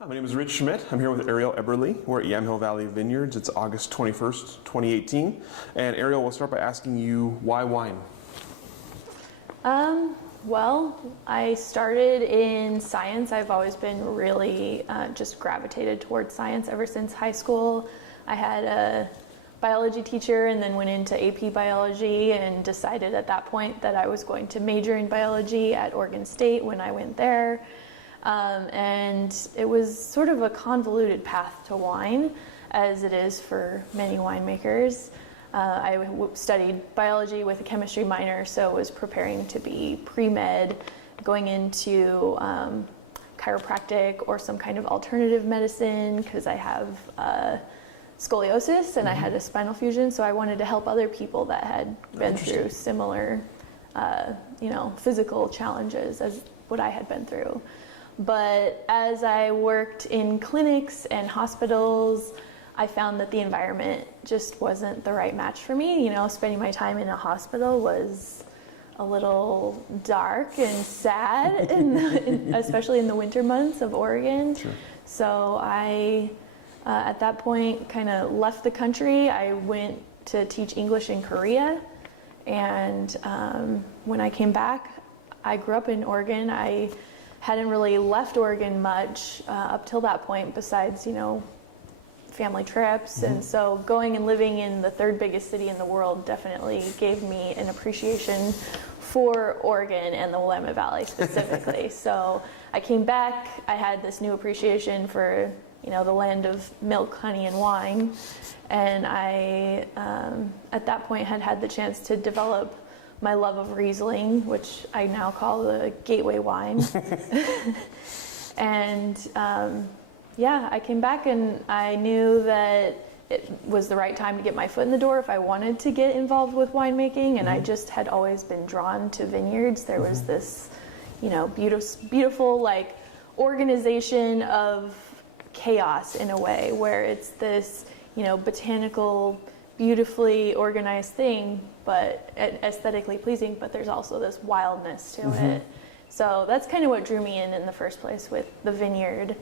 Hi, my name is Rich Schmidt. I'm here with Ariel Eberle. We're at Yamhill Valley Vineyards. It's August 21st, 2018. And Ariel, we'll start by asking you, why wine? Well, I started in science. I've always been really just gravitated towards science ever since high school. I had a biology teacher and then went into AP biology and decided at that point that I was going to major in biology at Oregon State when I went there. And it was sort of a convoluted path to wine, as it is for many winemakers. I studied biology with a chemistry minor, so was preparing to be pre-med, going into chiropractic or some kind of alternative medicine because I have scoliosis and I had a spinal fusion, so I wanted to help other people that had been through similar, physical challenges as what I had been through. But as I worked in clinics and hospitals, I found that the environment just wasn't the right match for me. You know, spending my time in a hospital was a little dark and sad, especially in the winter months of Oregon. Sure. So I, at that point, kind of left the country. I went to teach English in Korea. And when I came back, I grew up in Oregon. I hadn't really left Oregon much up till that point, besides, family trips. And so going and living in the third biggest city in the world definitely gave me an appreciation for Oregon and the Willamette Valley specifically. So I came back, I had this new appreciation for, the land of milk, honey, and wine. And I, at that point, had the chance to develop my love of Riesling, which I now call the gateway wine. And I came back and I knew that it was the right time to get my foot in the door if I wanted to get involved with winemaking. And I just had always been drawn to vineyards. There was this, beautiful like organization of chaos in a way, where it's this, botanical, beautifully organized thing, but aesthetically pleasing, but there's also this wildness to it. So that's kind of what drew me in the first place with the vineyard.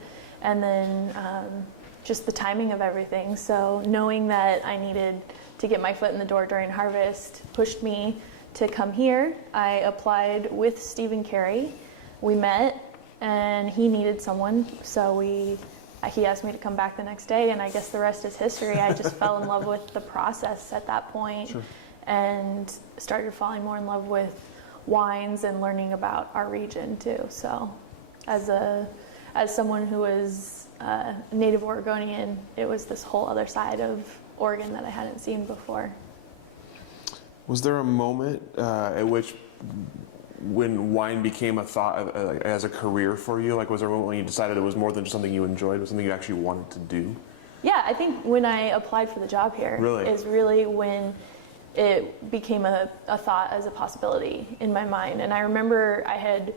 And then just the timing of everything. So knowing that I needed to get my foot in the door during harvest pushed me to come here. I applied with Stephen Cary. We met and he needed someone, so he asked me to come back the next day, and I guess the rest is history. I just fell in love with the process at that point. Sure. And started falling more in love with wines and learning about our region too. So as someone who is a native Oregonian, it was this whole other side of Oregon that I hadn't seen before. Was there a moment at which when wine became a thought as a career for you? Like, was there a moment when you decided it was more than just something you enjoyed, it was something you actually wanted to do? Yeah, I think when I applied for the job here is really when it became a thought as a possibility in my mind. And I remember I had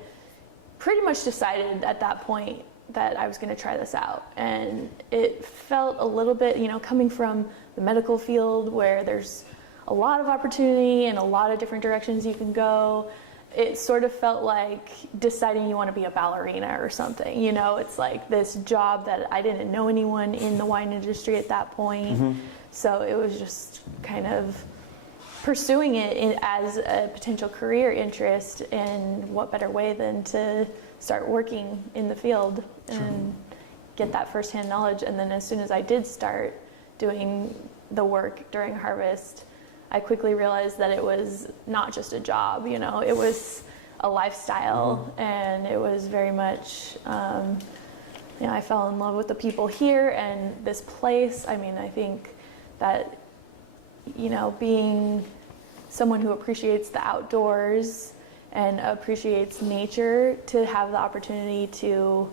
pretty much decided at that point that I was going to try this out. And it felt a little bit, coming from the medical field where there's a lot of opportunity and a lot of different directions you can go, it sort of felt like deciding you want to be a ballerina or something. It's like this job that I didn't know anyone in the wine industry at that point. So it was just kind of pursuing it as a potential career interest, and what better way than to start working in the field and get that firsthand knowledge. And then as soon as I did start doing the work during harvest, I quickly realized that it was not just a job, it was a lifestyle. And it was very much, I fell in love with the people here and this place. I mean, I think that, being someone who appreciates the outdoors and appreciates nature, to have the opportunity to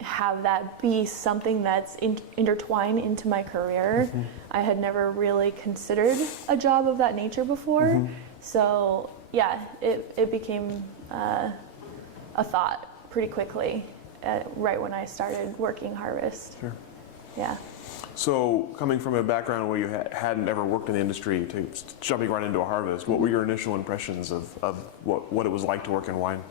have that be something that's intertwined into my career. I had never really considered a job of that nature before. So yeah, it became a thought pretty quickly right when I started working harvest. Sure. Yeah. So coming from a background where you hadn't ever worked in the industry to jumping right into a harvest, what were your initial impressions of what it was like to work in wine?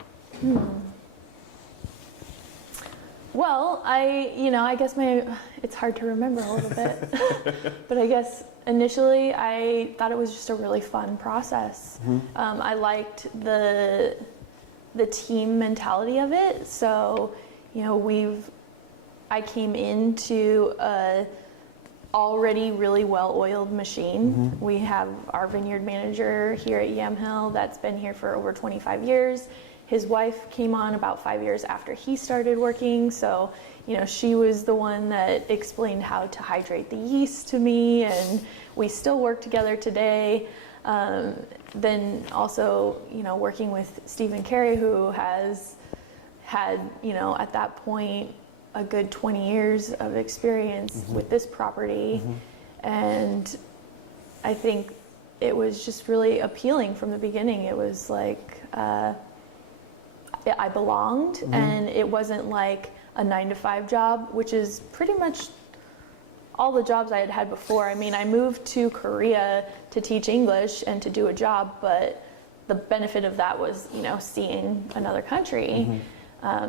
Well, I guess it's hard to remember a little bit, but I guess initially I thought it was just a really fun process. I liked the team mentality of it. So, I came into a already really well-oiled machine. We have our vineyard manager here at Yamhill that's been here for over 25 years. His wife came on about 5 years after he started working, so she was the one that explained how to hydrate the yeast to me, and we still work together today. Then also, working with Stephen Cary, who has had, at that point, a good 20 years of experience with this property. And I think it was just really appealing from the beginning. It was like, I belonged, and it wasn't like a 9-to-5 job, which is pretty much all the jobs I had had before. I mean, I moved to Korea to teach English and to do a job, but the benefit of that was, seeing another country.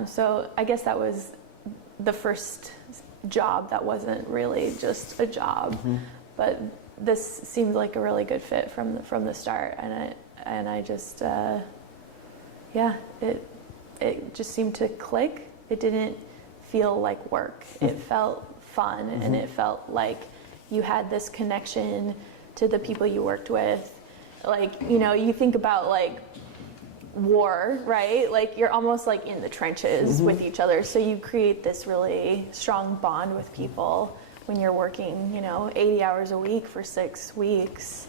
So I guess that was the first job that wasn't really just a job, but this seemed like a really good fit from the start, and I just it just seemed to click. It didn't feel like work. It felt fun, and it felt like you had this connection to the people you worked with. Like, you think about like war, right? Like you're almost like in the trenches with each other. So you create this really strong bond with people when you're working, 80 hours a week for 6 weeks.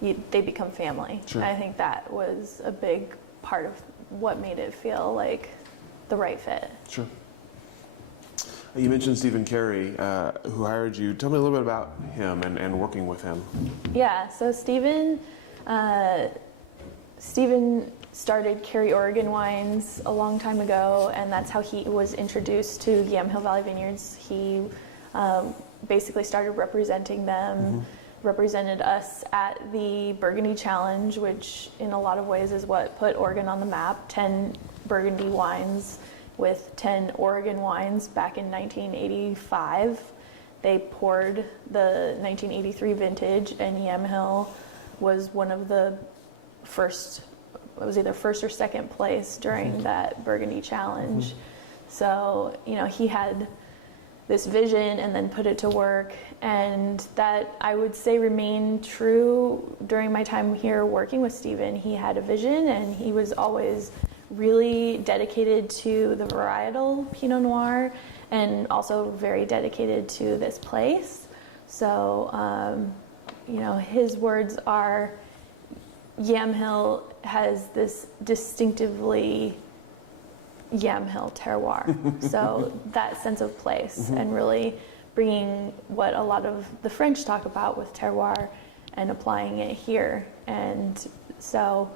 They become family. Sure. I think that was a big part of what made it feel like the right fit. Sure. You mentioned Stephen Cary, who hired you. Tell me a little bit about him and working with him. Yeah, so Stephen started Carey, Oregon Wines a long time ago, and that's how he was introduced to Yamhill Valley Vineyards. He basically started representing them, represented us at the Burgundy Challenge, which in a lot of ways is what put Oregon on the map. 10 Burgundy wines with 10 Oregon wines back in 1985. They poured the 1983 vintage, and Yamhill was one of the first, it was either first or second place during that Burgundy Challenge. So, he had this vision and then put it to work, and that I would say remained true during my time here working with Stephen. He had a vision, and he was always really dedicated to the varietal Pinot Noir, and also very dedicated to this place. So, his words are, Yamhill has this distinctively Yamhill terroir. So that sense of place, and really bringing what a lot of the French talk about with terroir and applying it here. And so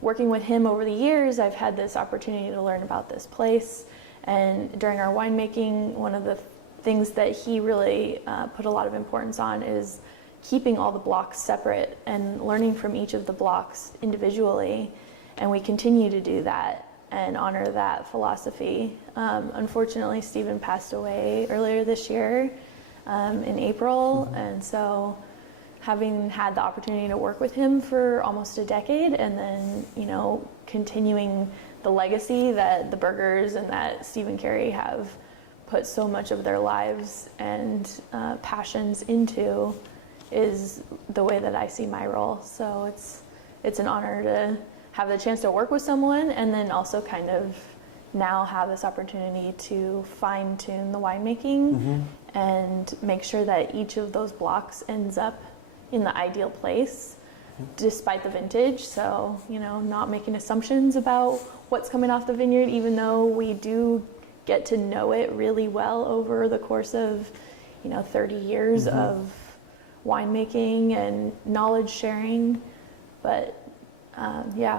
working with him over the years, I've had this opportunity to learn about this place. And during our winemaking, one of the things that he really put a lot of importance on is keeping all the blocks separate and learning from each of the blocks individually. And we continue to do that and honor that philosophy. Unfortunately, Stephen passed away earlier this year in April. And so having had the opportunity to work with him for almost a decade, and then, continuing the legacy that the Burgers and that Stephen Cary have put so much of their lives and passions into, is the way that I see my role. So it's an honor to have the chance to work with someone, and then also kind of now have this opportunity to fine-tune the winemaking and make sure that each of those blocks ends up in the ideal place despite the vintage. So, not making assumptions about what's coming off the vineyard, even though we do get to know it really well over the course of 30 years of winemaking and knowledge sharing. But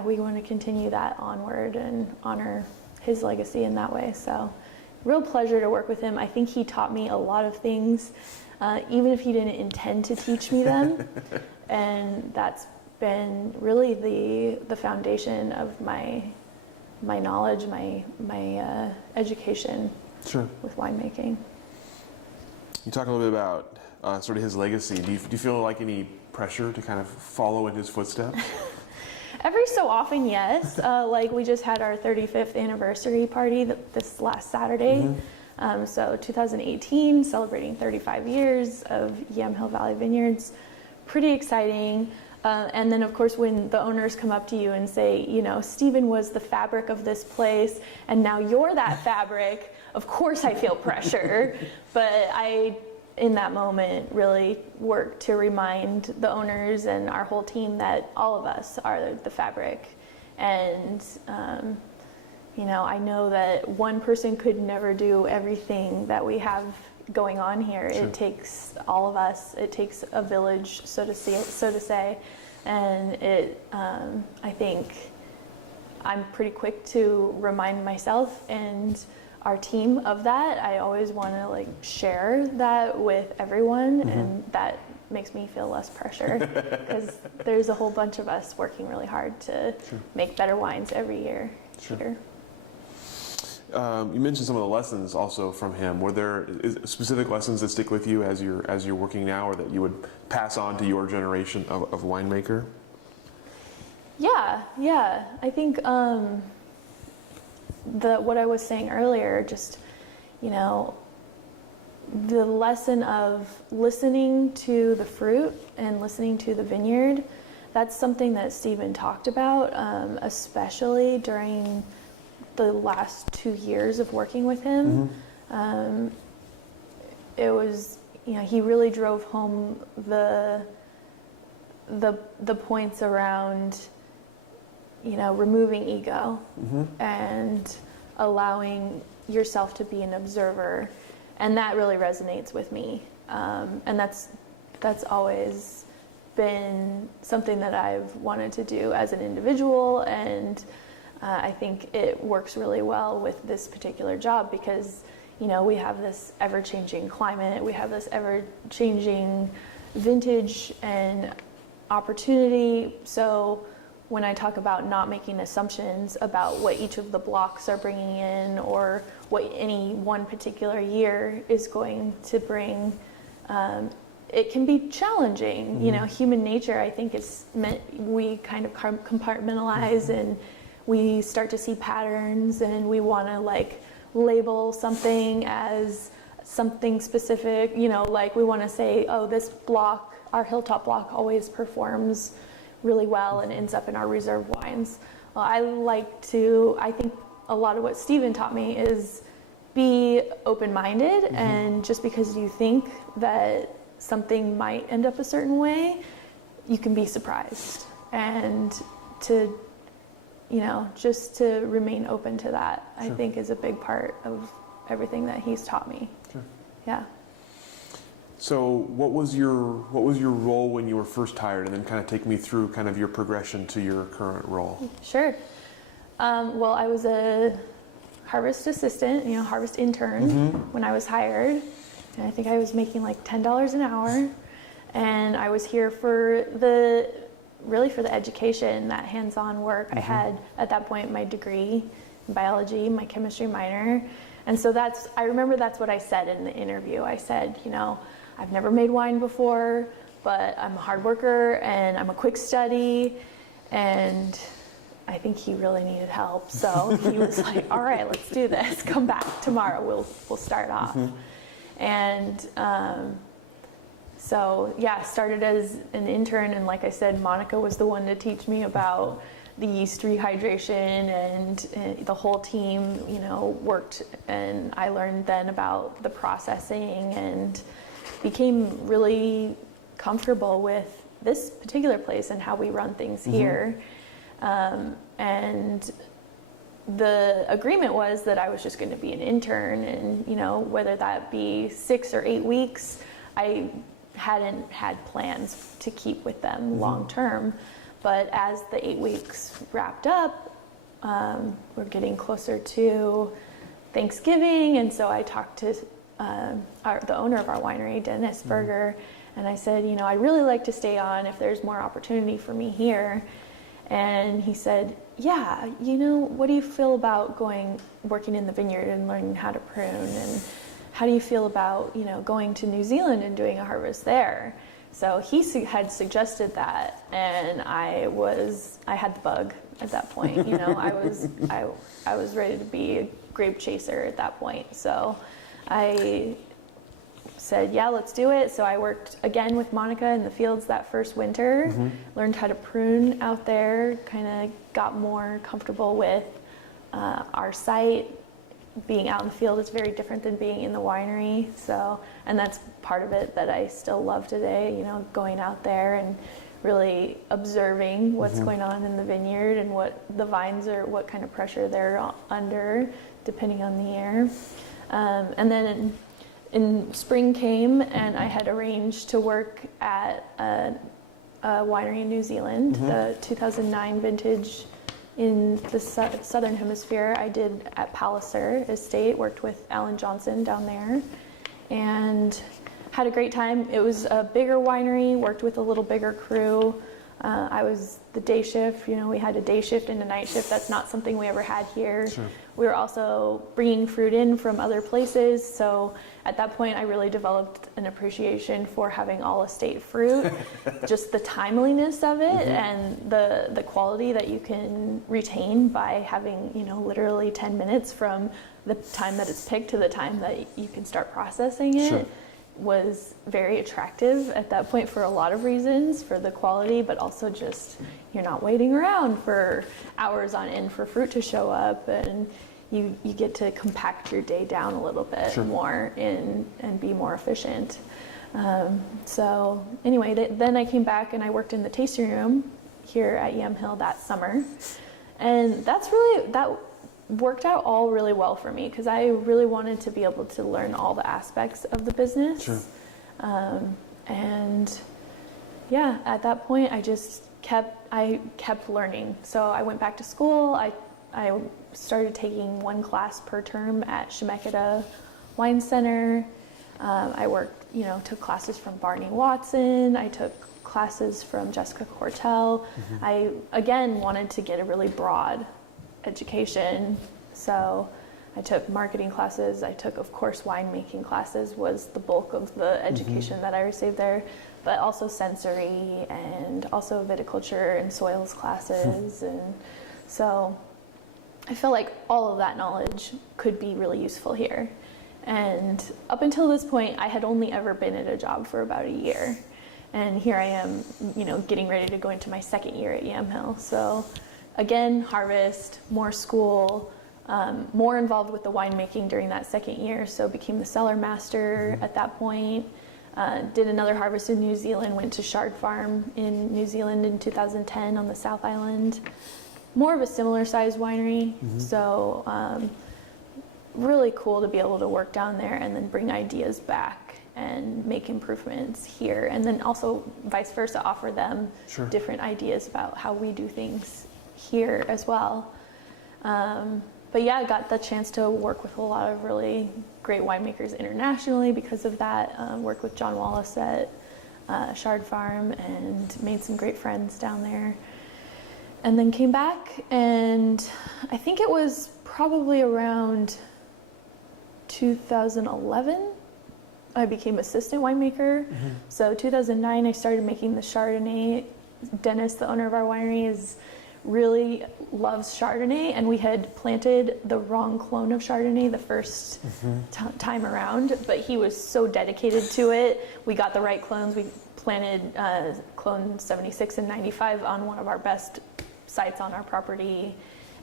we want to continue that onward and honor his legacy in that way. So real pleasure to work with him. I think he taught me a lot of things, even if he didn't intend to teach me them. And that's been really the foundation of my knowledge, my education. Sure. with winemaking. You talk a little bit about sort of his legacy. Do you feel like any pressure to kind of follow in his footsteps? Every so often, yes. Like we just had our 35th anniversary party this last Saturday. So 2018, celebrating 35 years of Yamhill Valley Vineyards. Pretty exciting. And then, of course, when the owners come up to you and say, you know, Stephen was the fabric of this place, and now you're that fabric, of course I feel pressure. But I, in that moment, really work to remind the owners and our whole team that all of us are the fabric. And, you know, I know that one person could never do everything that we have going on here. Sure. It takes all of us. It takes a village, so to say. And it, I think I'm pretty quick to remind myself and our team of that. I always want to like share that with everyone, and that makes me feel less pressure because there's a whole bunch of us working really hard to make better wines every year. Sure. You mentioned some of the lessons also from him. Were there specific lessons that stick with you as you're working now, or that you would pass on to your generation of winemaker? Yeah. I think what I was saying earlier, just, you know, the lesson of listening to the fruit and listening to the vineyard. That's something that Stephen talked about, especially during the last 2 years of working with him. It was, you know, he really drove home the points around, you know, removing ego and allowing yourself to be an observer, and that really resonates with me. And that's always been something that I've wanted to do as an individual, and I think it works really well with this particular job because, you know, we have this ever-changing climate, we have this ever-changing vintage and opportunity. So when I talk about not making assumptions about what each of the blocks are bringing in or what any one particular year is going to bring, it can be challenging. You know, human nature, I think, is meant, we kind of compartmentalize and we start to see patterns, and we want to like label something as something specific, you know, like we want to say, oh, this block, our hilltop block, always performs really well and ends up in our reserve wines. Well, I think a lot of what Stephen taught me is be open-minded, and just because you think that something might end up a certain way, you can be surprised. And to, you know, just to remain open to that, I think is a big part of everything that he's taught me. Sure. Yeah. So what was your role when you were first hired, and then kind of take me through kind of your progression to your current role? Sure. Well, I was a harvest assistant, you know, harvest intern when I was hired, and I think I was making like $10 an hour, and I was here for the education, that hands-on work. I had at that point my degree in biology, my chemistry minor, and so I remember that's what I said in the interview. I said, you know, I've never made wine before, but I'm a hard worker and I'm a quick study, and I think he really needed help. So he was like, all right, let's do this. Come back tomorrow. We'll start off. And so yeah, started as an intern, and like I said, Monica was the one to teach me about the yeast rehydration, and the whole team, you know, worked, and I learned then about the processing and became really comfortable with this particular place and how we run things here. And the agreement was that I was just going to be an intern, and, you know, whether that be 6 or 8 weeks, I hadn't had plans to keep with them long term. But as the 8 weeks wrapped up, we're getting closer to Thanksgiving, and so I talked to the owner of our winery, Dennis Berger, and I said, you know, I'd really like to stay on if there's more opportunity for me here. And he said, yeah, what do you feel about working in the vineyard and learning how to prune? And how do you feel about, going to New Zealand and doing a harvest there? So he had suggested that, and I had the bug at that point. I was ready to be a grape chaser at that point. So I said, yeah, let's do it. So I worked again with Monica in the fields that first winter, learned how to prune out there, kind of got more comfortable with our site. Being out in the field is very different than being in the winery. So, and that's part of it that I still love today, going out there and really observing what's going on in the vineyard and what the vines are, what kind of pressure they're under, depending on the year. And then in spring came, and I had arranged to work at a winery in New Zealand, the 2009 vintage in the southern hemisphere. I did at Palliser Estate, worked with Alan Johnson down there, and had a great time. It was a bigger winery, worked with a little bigger crew. I was the day shift. We had a day shift and a night shift. That's not something we ever had here. Sure. We were also bringing fruit in from other places. So at that point, I really developed an appreciation for having all estate fruit, just the timeliness of it and the quality that you can retain by having, literally 10 minutes from the time that it's picked to the time that you can start processing it. Sure. Was very attractive at that point for a lot of reasons, for the quality, but also just you're not waiting around for hours on end for fruit to show up, and you get to compact your day down a little bit more and be more efficient. So anyway, then I came back and I worked in the tasting room here at Yamhill that summer, and that worked out all really well for me because I really wanted to be able to learn all the aspects of the business. Sure. And yeah, at that point I kept learning. So I went back to school. I started taking one class per term at Chemeketa Wine Center. I worked, took classes from Barney Watson. I took classes from Jessica Cortell. I again wanted to get a really broad education, so I took marketing classes. I took, of course, winemaking classes was the bulk of the education that I received there, but also sensory and also viticulture and soils classes. And so I feel like all of that knowledge could be really useful here. And up until this point, I had only ever been at a job for about a year, and here I am, getting ready to go into my second year at Yamhill. So again, harvest, more school, more involved with the winemaking during that second year. So became the cellar master at that point. Did another harvest in New Zealand, went to Shard Farm in New Zealand in 2010 on the South Island. More of a similar sized winery. So really cool to be able to work down there and then bring ideas back and make improvements here. And then also vice versa, offer them different ideas about how we do things here as well. But yeah, I got the chance to work with a lot of really great winemakers internationally because of that. Worked with John Wallace at Shard Farm and made some great friends down there. And then came back, and I think it was probably around 2011 I became assistant winemaker. So 2009 I started making the Chardonnay. Dennis, the owner of our winery, really loves Chardonnay, and we had planted the wrong clone of Chardonnay the first time around, but he was so dedicated to it. We got the right clones. We planted clone 76 and 95 on one of our best sites on our property,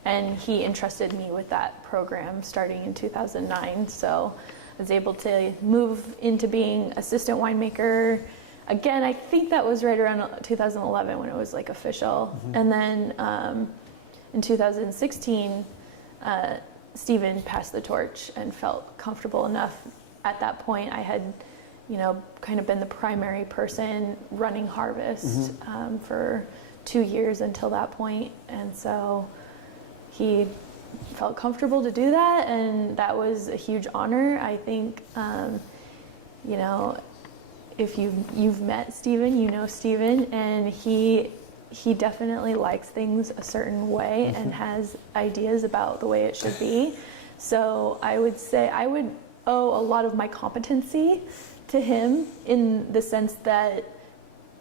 and he entrusted me with that program starting in 2009. So I was able to move into being assistant winemaker. Again, I think that was right around 2011 when it was like official. And then in 2016, Stephen passed the torch and felt comfortable enough at that point. I had, kind of been the primary person running harvest for 2 years until that point. And so he felt comfortable to do that, and that was a huge honor. I think, if you've met Stephen, Stephen, and he he definitely likes things a certain way and has ideas about the way it should be. So I would say I would owe a lot of my competency to him, in the sense that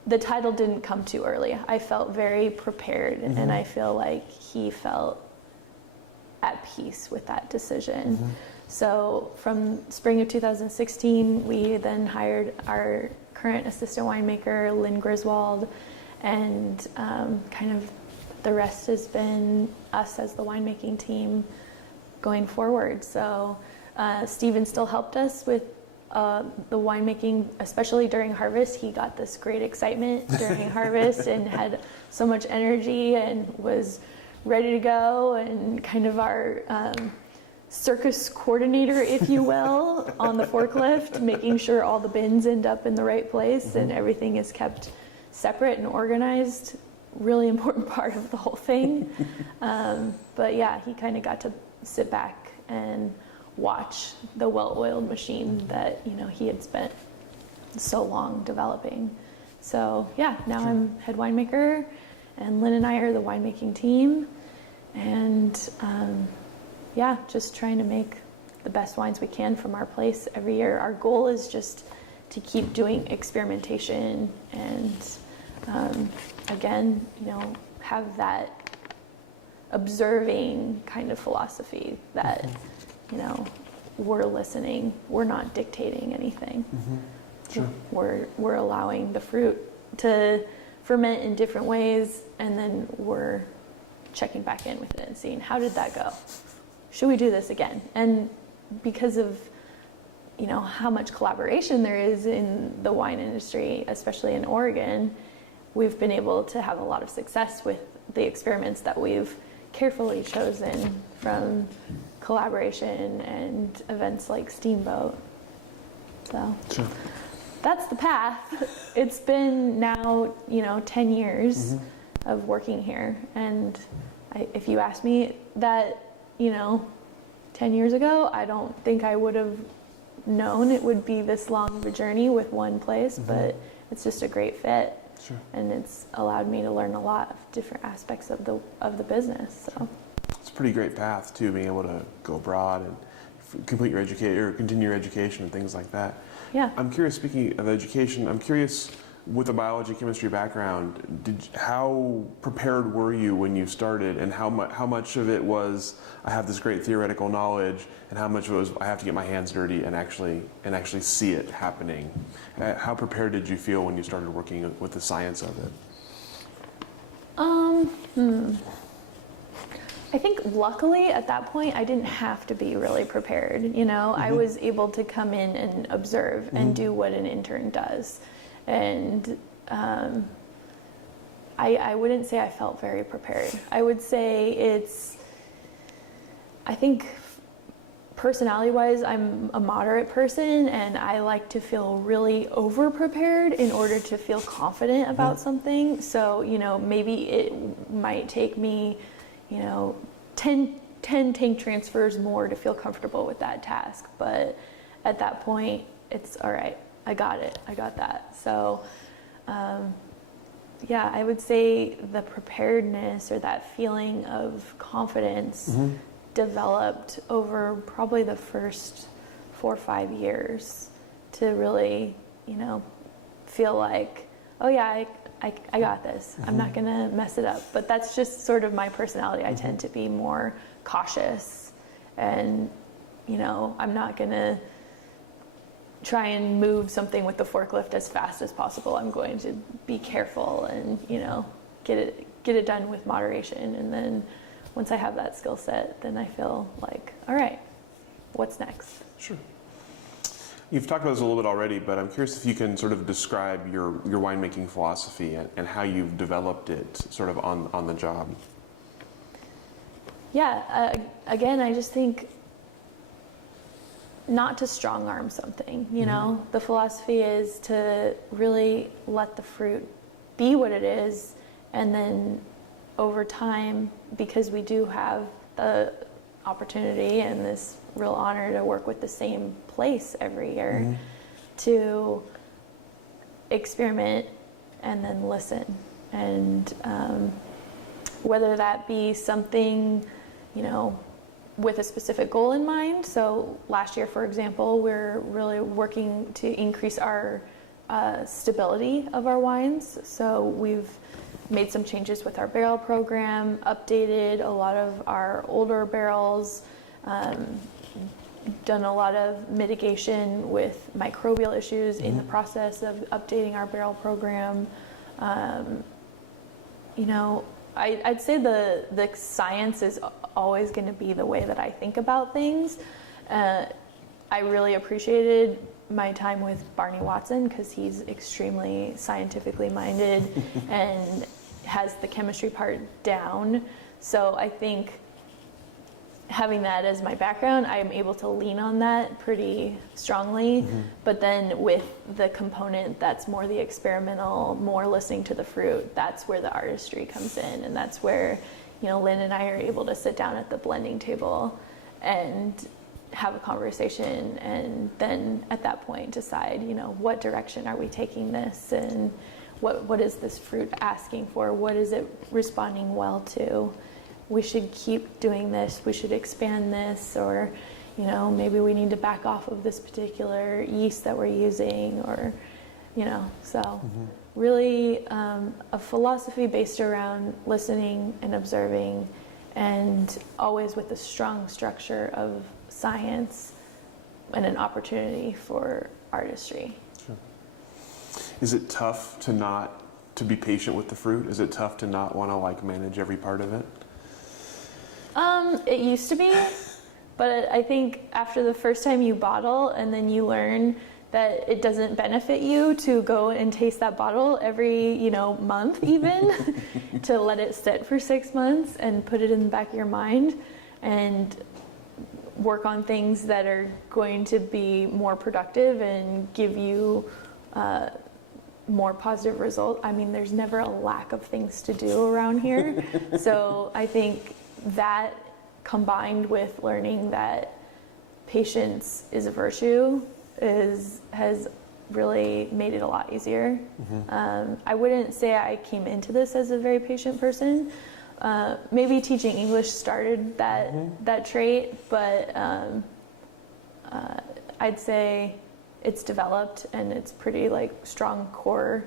the title didn't come too early. I felt very prepared, and I feel like he felt at peace with that decision. So from spring of 2016, we then hired our current assistant winemaker, Lynn Griswold, and kind of the rest has been us as the winemaking team going forward. So Stephen still helped us with the winemaking, especially during harvest. He got this great excitement during harvest and had so much energy and was ready to go, and kind of our circus coordinator, if you will, on the forklift, making sure all the bins end up in the right place and everything is kept separate and organized. Really important part of the whole thing. But yeah, he kind of got to sit back and watch the well-oiled machine that, you know, he had spent so long developing. So yeah, now I'm head winemaker, and Lynn and I are the winemaking team, and yeah, just trying to make the best wines we can from our place every year. Our goal is just to keep doing experimentation and again, you know, have that observing kind of philosophy that, you know, we're listening, we're not dictating anything. Sure. We're allowing the fruit to ferment in different ways, and then we're checking back in with it and seeing, how did that go? Should we do this again? And because of, you know, how much collaboration there is in the wine industry, especially in Oregon, we've been able to have a lot of success with the experiments that we've carefully chosen from collaboration and events like Steamboat. So Sure. that's the path. It's been now, you know, 10 years of working here. And if you asked me that, you know, 10 years ago, I don't think I would have known it would be this long of a journey with one place, but it's just a great fit. Sure. And it's allowed me to learn a lot of different aspects of the business. So It's a pretty great path too, being able to go abroad and complete your education or continue your education and things like that. yeah. I'm curious, speaking of education, I'm curious, with a biology chemistry background, how prepared were you when you started, and how much of it was, I have this great theoretical knowledge, and how much of it was, I have to get my hands dirty and actually see it happening? How prepared did you feel when you started working with the science of it? I think luckily at that point I didn't have to be really prepared. You know, I was able to come in and observe and do what an intern does. And I wouldn't say I felt very prepared. I would say I think personality-wise, I'm a moderate person, and I like to feel really over-prepared in order to feel confident about something. So, you know, maybe it might take me, you know, 10 tank transfers more to feel comfortable with that task. But at that point, it's all right. I got it. I got that. So, yeah, I would say the preparedness or that feeling of confidence developed over probably the first 4 or 5 years to really, you know, feel like, oh yeah, I got this. I'm not gonna mess it up. But that's just sort of my personality. I tend to be more cautious, and, you know, I'm not gonna try and move something with the forklift as fast as possible. I'm going to be careful and, you know, get it done with moderation. And then once I have that skill set, then I feel like, all right, what's next? Sure. You've talked about this a little bit already, but I'm curious if you can sort of describe your winemaking philosophy and how you've developed it sort of on the job. Yeah, again, I just think not to strong arm something, you know. The philosophy is to really let the fruit be what it is, and then over time, because we do have the opportunity and this real honor to work with the same place every year, to experiment and then listen and whether that be something, with a specific goal in mind. So last year, for example, we're really working to increase our stability of our wines. So we've made some changes with our barrel program, updated a lot of our older barrels, done a lot of mitigation with microbial issues in the process of updating our barrel program. I'd say the science is always going to be the way that I think about things. I really appreciated my time with Barney Watson because he's extremely scientifically minded and has the chemistry part down. So I think having that as my background, I am able to lean on that pretty strongly. But then with the component that's more the experimental, more listening to the fruit, that's where the artistry comes in. And that's where, Lynn and I are able to sit down at the blending table and have a conversation, and then at that point decide, what direction are we taking this, and what is this fruit asking for? What is it responding well to? We should keep doing this, we should expand this, or maybe we need to back off of this particular yeast that we're using, or so really a philosophy based around listening and observing, and always with a strong structure of science and an opportunity for artistry. Sure. Is it tough to be patient with the fruit? Is it tough to not want to manage every part of it? It used to be, but I think after the first time you bottle and then you learn that it doesn't benefit you to go and taste that bottle every, month even, to let it sit for 6 months and put it in the back of your mind and work on things that are going to be more productive and give you more positive results. I mean, there's never a lack of things to do around here. So I think that combined with learning that patience is a virtue has really made it a lot easier. I wouldn't say I came into this as a very patient person. Maybe teaching English started that trait, but I'd say it's developed, and it's pretty strong core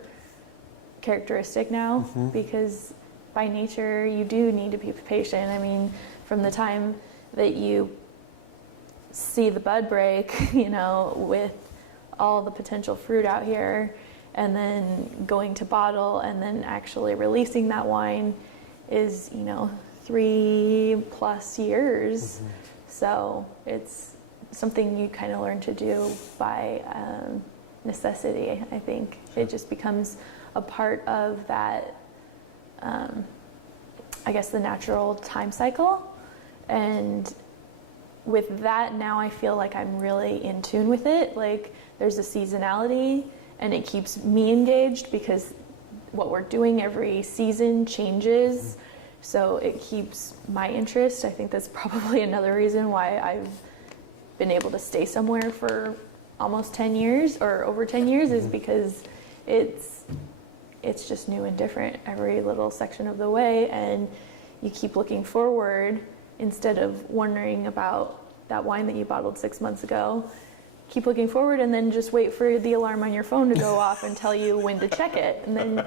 characteristic now, because by nature you do need to be patient. I mean, from the time that you see the bud break, with all the potential fruit out here, and then going to bottle and then actually releasing that wine is 3+ years. So it's something you kind of learn to do by necessity. I think it just becomes a part of that, I guess, the natural time cycle. And with that, now I feel like I'm really in tune with it. There's a seasonality, and it keeps me engaged because what we're doing every season changes. So it keeps my interest. I think that's probably another reason why I've been able to stay somewhere for almost 10 years or over 10 years, is because it's just new and different every little section of the way, and you keep looking forward instead of wondering about that wine that you bottled 6 months ago. Keep looking forward, and then just wait for the alarm on your phone to go off and tell you when to check it, and then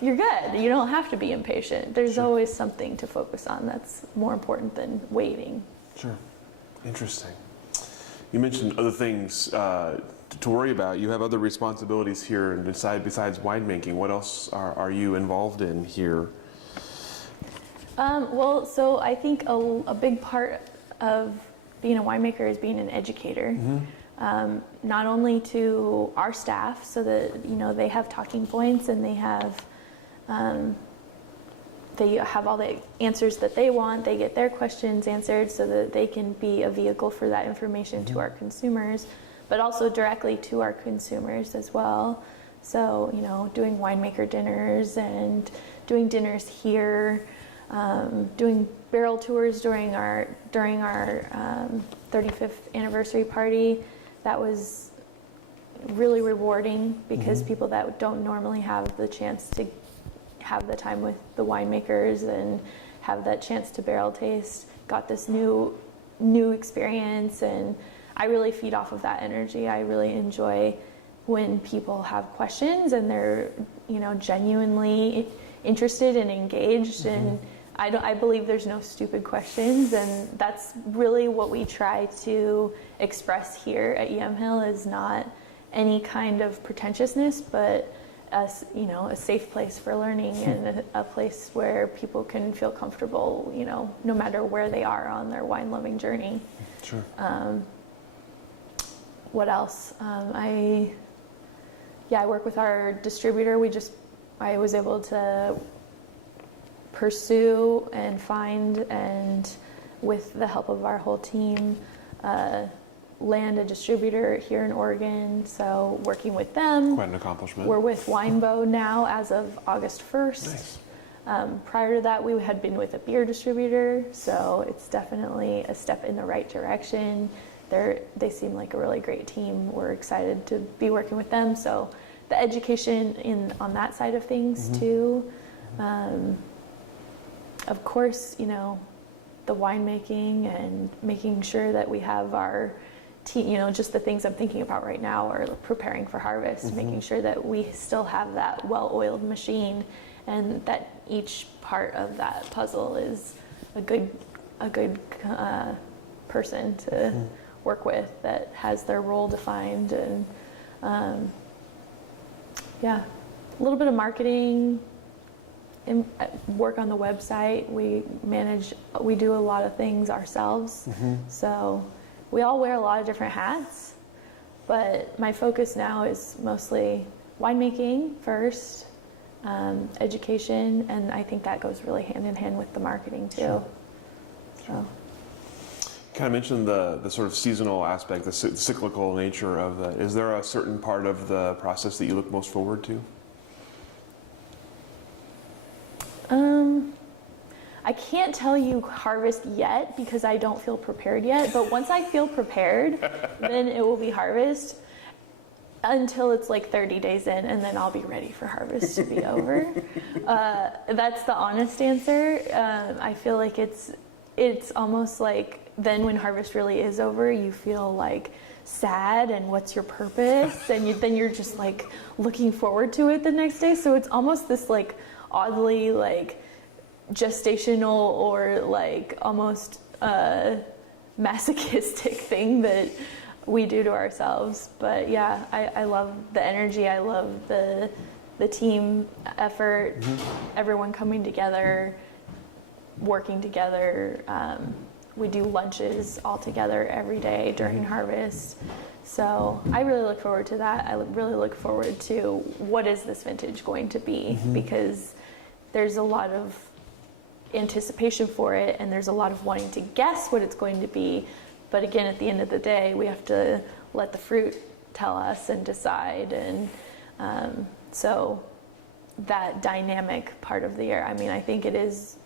you're good. You don't have to be impatient. There's always something to focus on that's more important than waiting. Sure. Interesting. You mentioned other things to worry about. You have other responsibilities here and besides winemaking. What else are you involved in here? So I think a big part of being a winemaker is being an educator. Not only to our staff, so that they have talking points, and they have all the answers that they want. They get their questions answered so that they can be a vehicle for that information to our consumers, but also directly to our consumers as well. So doing winemaker dinners and doing dinners here, doing barrel tours during our 35th anniversary party. That was really rewarding, because people that don't normally have the chance to have the time with the winemakers and have that chance to barrel taste. Got this new experience, and I really feed off of that energy. I really enjoy when people have questions and they're, genuinely interested and engaged. And I believe there's no stupid questions, and that's really what we try to express here at Yamhill, is not any kind of pretentiousness, but a safe place for learning and a place where people can feel comfortable, no matter where they are on their wine loving journey. Sure. What else? I work with our distributor. I was able to pursue and find, and with the help of our whole team, land a distributor here in Oregon. So working with them. Quite an accomplishment. We're with Winebow now as of August 1st. Nice. Prior to that, we had been with a beer distributor, so it's definitely a step in the right direction. They seem like a really great team. We're excited to be working with them. So the education on that side of things too. Of course, the winemaking and making sure that we have our just the things I'm thinking about right now are preparing for harvest, making sure that we still have that well-oiled machine, and that each part of that puzzle is a good person to work with that has their role defined. And a little bit of marketing and work on the website. We do a lot of things ourselves, so we all wear a lot of different hats, but my focus now is mostly winemaking first, education, and I think that goes really hand in hand with the marketing too. Sure. So. Kind of mentioned the sort of seasonal aspect, the cyclical nature of that. Is there a certain part of the process that you look most forward to? I can't tell you harvest yet because I don't feel prepared yet, but once I feel prepared, then it will be harvest until it's like 30 days in, and then I'll be ready for harvest to be over. That's the honest answer. I feel like it's almost like then when harvest really is over, you feel like sad and what's your purpose, and then you're just like looking forward to it the next day. So it's almost this like oddly like gestational or like almost masochistic thing that we do to ourselves. But yeah, I love the energy. I love the team effort, everyone coming together, working together. We do lunches all together every day during harvest. So I really look forward to that. I really look forward to what is this vintage going to be, because there's a lot of anticipation for it, and there's a lot of wanting to guess what it's going to be. But again, at the end of the day, we have to let the fruit tell us and decide. And so that dynamic part of the year, I mean, I think it is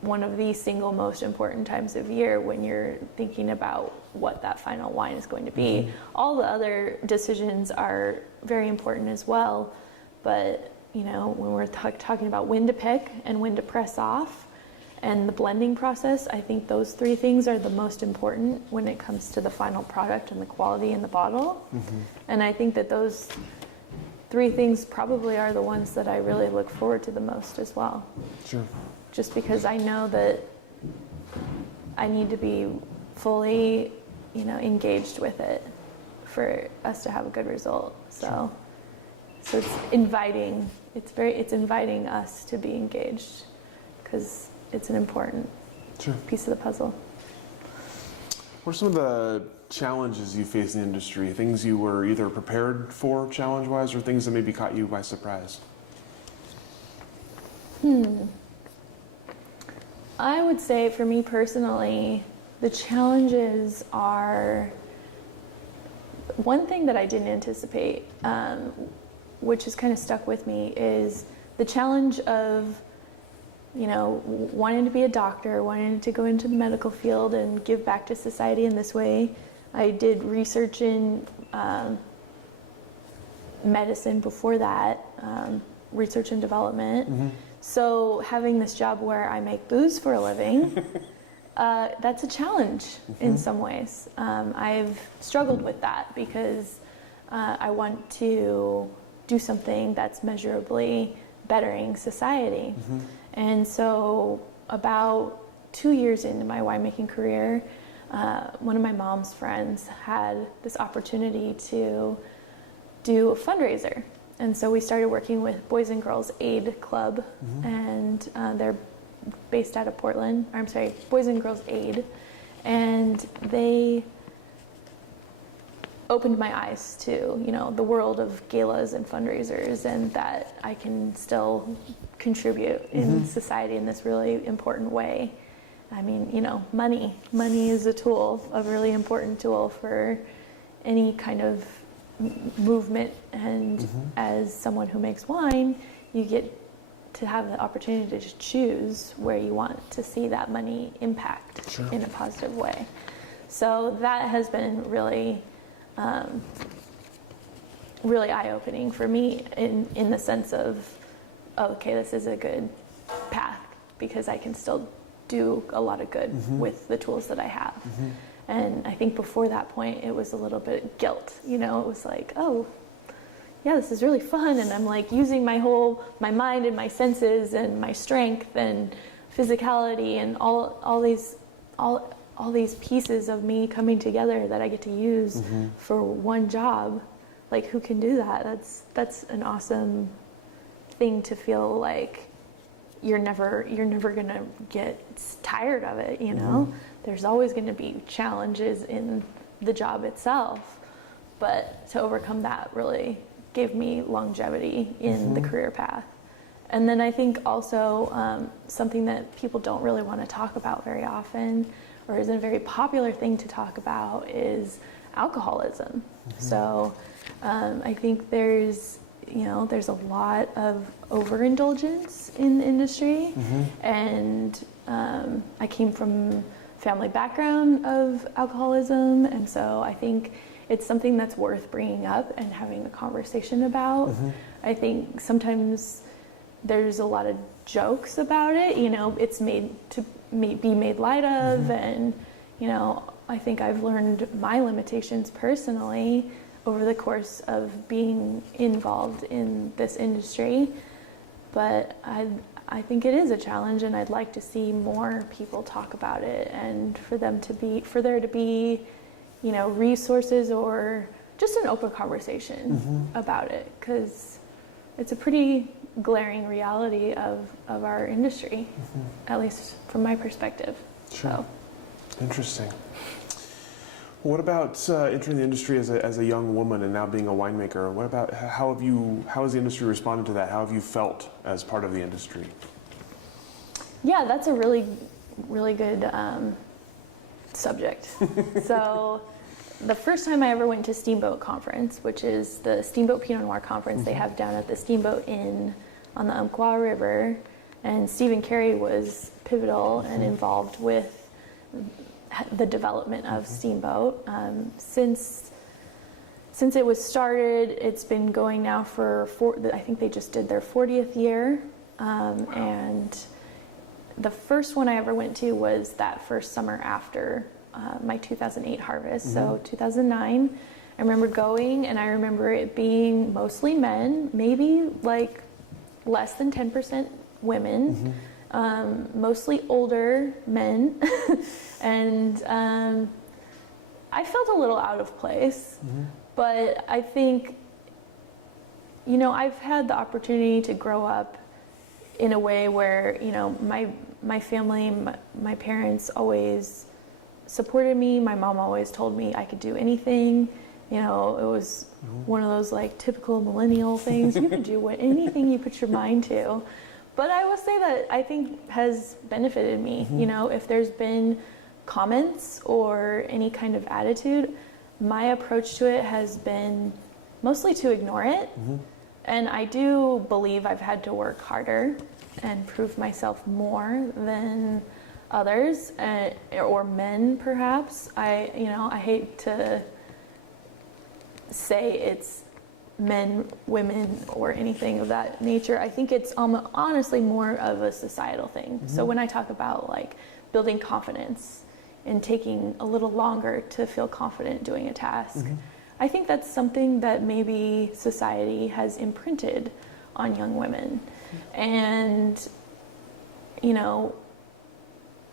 one of the single most important times of year when you're thinking about what that final wine is going to be. All the other decisions are very important as well, but when we're talking about when to pick and when to press off and the blending process, I think those three things are the most important when it comes to the final product and the quality in the bottle. And I think that those three things probably are the ones that I really look forward to the most as well. Sure. Just because I know that I need to be fully, engaged with it for us to have a good result. So it's inviting. It's inviting us to be engaged because it's an important piece of the puzzle. What are some of the challenges you face in the industry? Things you were either prepared for challenge-wise, or things that maybe caught you by surprise? I would say for me personally, the challenges are one thing that I didn't anticipate, which has kind of stuck with me, is the challenge of, wanting to be a doctor, wanting to go into the medical field and give back to society in this way. I did research in medicine before that, research and development. So having this job where I make booze for a living, that's a challenge in some ways. I've struggled with that because I want to do something that's measurably bettering society. And so about 2 years into my winemaking career, one of my mom's friends had this opportunity to do a fundraiser. And so we started working with Boys and Girls Aid Club, and they're based out of Portland. Or, I'm sorry, Boys and Girls Aid. And they opened my eyes to, you know, the world of galas and fundraisers, and that I can still contribute in society in this really important way. I mean, you know, money is a tool, a really important tool for any kind of movement, and as someone who makes wine, you get to have the opportunity to just choose where you want to see that money impact in a positive way. So that has been really really eye-opening for me in the sense of, okay, this is a good path because I can still do a lot of good with the tools that I have. And I think before that point, it was a little bit guilt. You know, it was like, oh, yeah, this is really fun, and I'm like using my mind and my senses and my strength and physicality and all these pieces of me coming together that I get to use for one job. Like, who can do that? That's an awesome thing to feel like you're never gonna get tired of it, you know? There's always gonna be challenges in the job itself, but to overcome that really gave me longevity in the career path. And then I think also something that people don't really want to talk about very often, or isn't a very popular thing to talk about, is alcoholism. So I think there's a lot of overindulgence in the industry, and I came from family background of alcoholism, and so I think it's something that's worth bringing up and having a conversation about. I think sometimes there's a lot of jokes about it, you know, it's made to be made light of, and, you know, I think I've learned my limitations personally over the course of being involved in this industry, but I think it is a challenge, and I'd like to see more people talk about it, and for there to be, you know, resources or just an open conversation about it, because it's a pretty glaring reality of our industry, at least from my perspective. Sure. So. Interesting. What about entering the industry as a young woman and now being a winemaker? What about how has the industry responded to that? How have you felt as part of the industry? Yeah, that's a really, really good subject. So the first time I ever went to Steamboat Conference, which is the Steamboat Pinot Noir Conference they have down at the Steamboat Inn on the Umpqua River, and Stephen Cary was pivotal and involved with the development of Steamboat. Since it was started, it's been going now for I think they just did their 40th year, and the first one I ever went to was that first summer after my 2008 harvest, so 2009. I remember going, and I remember it being mostly men, maybe like less than 10% women, mostly older men, and I felt a little out of place, but I think, you know, I've had the opportunity to grow up in a way where, you know, my family, my parents always supported me. My mom always told me I could do anything. You know, it was one of those like typical millennial things. You can do anything you put your mind to. But I will say that I think has benefited me. You know, if there's been comments or any kind of attitude, my approach to it has been mostly to ignore it. And I do believe I've had to work harder and prove myself more than others, or men perhaps. I hate to say it's men, women, or anything of that nature. I think it's honestly more of a societal thing. So when I talk about like building confidence and taking a little longer to feel confident doing a task, I think that's something that maybe society has imprinted on young women. And, you know,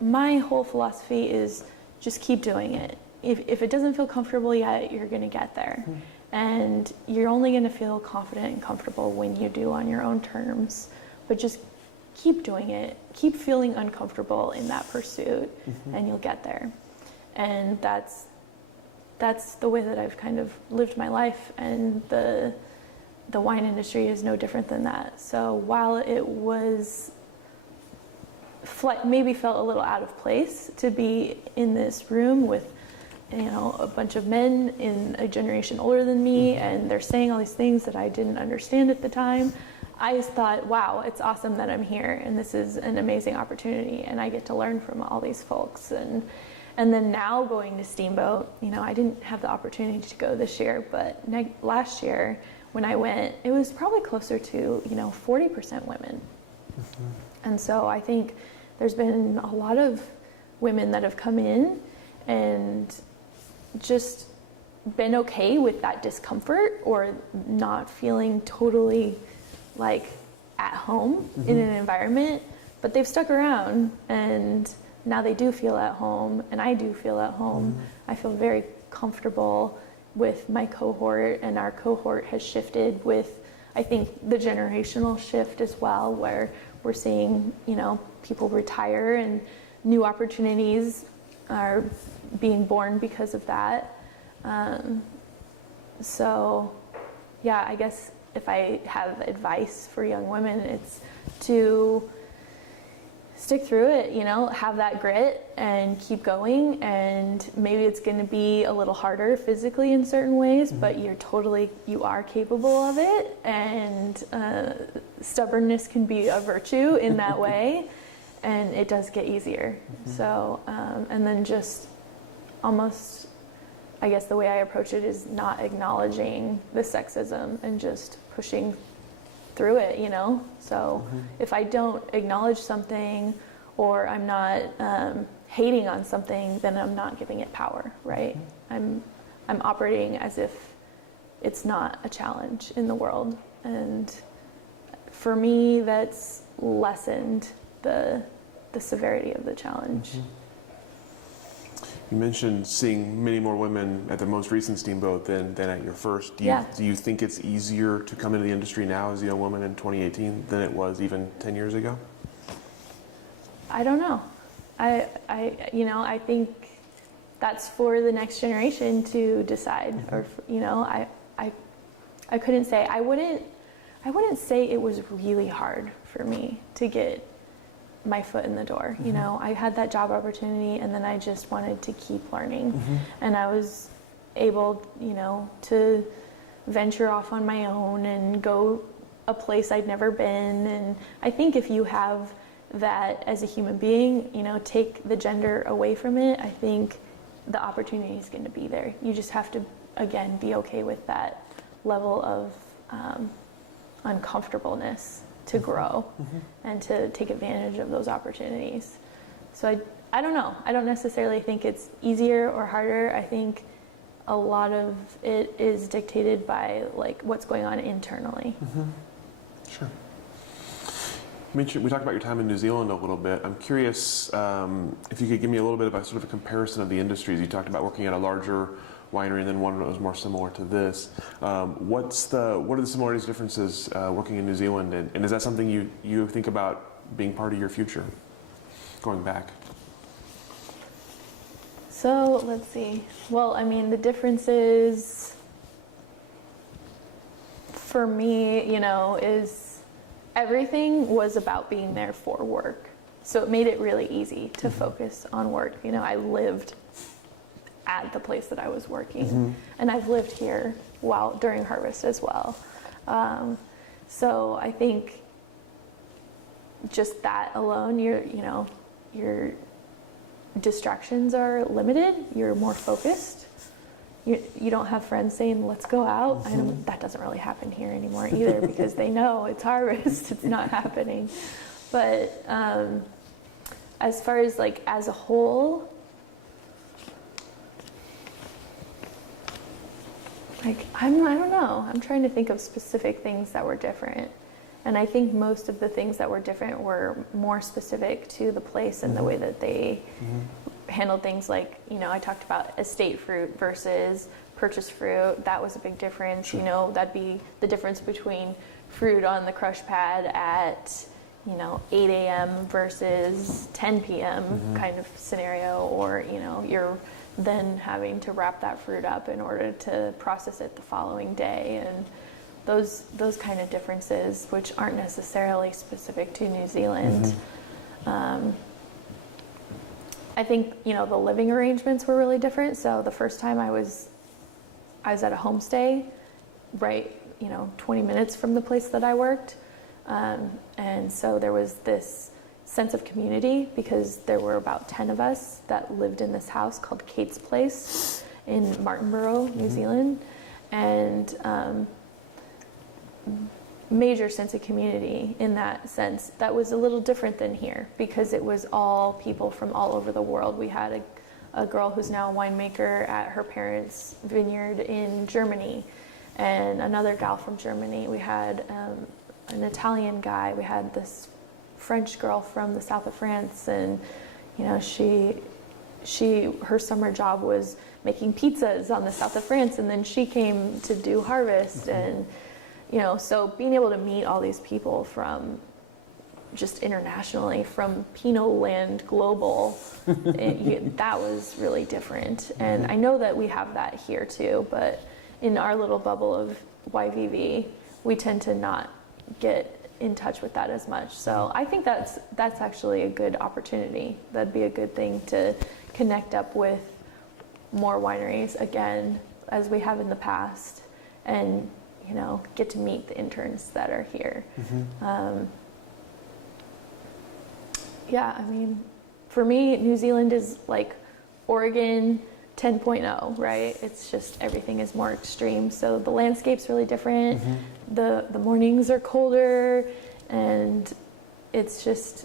my whole philosophy is just keep doing it. If it doesn't feel comfortable yet, you're going to get there. And you're only going to feel confident and comfortable when you do on your own terms. But just keep doing it. Keep feeling uncomfortable in that pursuit, and you'll get there. And that's the way that I've kind of lived my life, and the wine industry is no different than that. So while it was maybe felt a little out of place to be in this room with, you know, a bunch of men in a generation older than me, and they're saying all these things that I didn't understand at the time, I just thought, wow, it's awesome that I'm here, and this is an amazing opportunity, and I get to learn from all these folks. And then now going to Steamboat, you know, I didn't have the opportunity to go this year, but last year when I went, it was probably closer to, you know, 40% women. And so I think there's been a lot of women that have come in and just been okay with that discomfort or not feeling totally like at home in an environment, but they've stuck around, and now they do feel at home, and I do feel at home. I feel very comfortable with my cohort, and our cohort has shifted with, I think, the generational shift as well, where we're seeing, you know, people retire and new opportunities are being born because of that. So yeah, I guess if I have advice for young women, it's to stick through it, you know, have that grit and keep going. And maybe it's going to be a little harder physically in certain ways, but you are capable of it. And stubbornness can be a virtue in that way. And it does get easier. So, and then just almost, I guess the way I approach it is not acknowledging the sexism and just pushing through it, you know? So if I don't acknowledge something, or I'm not hating on something, then I'm not giving it power, right? I'm operating as if it's not a challenge in the world. And for me, that's lessened the severity of the challenge. You mentioned seeing many more women at the most recent Steamboat than at your first. Do you think it's easier to come into the industry now as a young woman in 2018 than it was even 10 years ago? I don't know. I think that's for the next generation to decide. Or, you know, I couldn't say. I wouldn't say it was really hard for me to get my foot in the door. You know, I had that job opportunity, and then I just wanted to keep learning. And I was able, you know, to venture off on my own and go a place I'd never been. And I think if you have that as a human being, you know, take the gender away from it, I think the opportunity is going to be there. You just have to, again, be okay with that level of uncomfortableness to grow and to take advantage of those opportunities. So I don't know. I don't necessarily think it's easier or harder. I think a lot of it is dictated by like what's going on internally. Sure. We talked about your time in New Zealand a little bit. I'm curious if you could give me a little bit of a sort of a comparison of the industries. You talked about working at a larger winery and then one that was more similar to this. What are the similarities and differences working in New Zealand, and is that something you think about being part of your future, going back? So let's see. Well, I mean, the differences for me, you know, is everything was about being there for work. So it made it really easy to focus on work. You know, I lived at the place that I was working, and I've lived here during harvest as well. So I think just that alone, your distractions are limited. You're more focused, you don't have friends saying, let's go out. That doesn't really happen here anymore either because they know it's harvest, it's not happening. But as far as like as a whole, like I don't know. I'm trying to think of specific things that were different. And I think most of the things that were different were more specific to the place and the way that they handled things. Like, I talked about estate fruit versus purchased fruit. That was a big difference. Sure. That'd be the difference between fruit on the crush pad at 8 a.m. versus 10 p.m. kind of scenario, or you're then having to wrap that fruit up in order to process it the following day, and those kind of differences, which aren't necessarily specific to New Zealand. I think the living arrangements were really different. So the first time I was at a homestay, right, 20 minutes from the place that I worked. And so there was this sense of community because there were about 10 of us that lived in this house called Kate's Place in Martinborough, New Zealand. And major sense of community in that sense. That was a little different than here because it was all people from all over the world. We had a girl who's now a winemaker at her parents' vineyard in Germany, and another gal from Germany. We had an Italian guy. We had this French girl from the south of France, and her summer job was making pizzas on the south of France, and then she came to do harvest. And so being able to meet all these people from just internationally, from Pinot Land Global, that was really different. And I know that we have that here too, but in our little bubble of YVV, we tend to not get in touch with that as much. So I think that's actually a good opportunity. That'd be a good thing to connect up with more wineries again, as we have in the past, and get to meet the interns that are here. For me, New Zealand is like Oregon 10.0, right? It's just everything is more extreme. So the landscape's really different. The mornings are colder, and it's just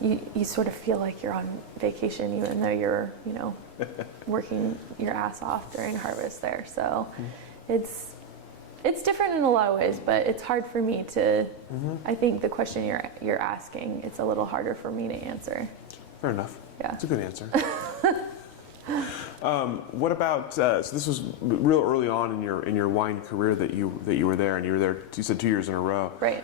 you sort of feel like you're on vacation, even though you're working your ass off during harvest there. So it's different in a lot of ways, but it's hard for me to. I think the question you're asking, it's a little harder for me to answer. Fair enough. Yeah, it's a good answer. What about? So this was real early on in your wine career that you were there, and you were there. You said 2 years in a row. Right.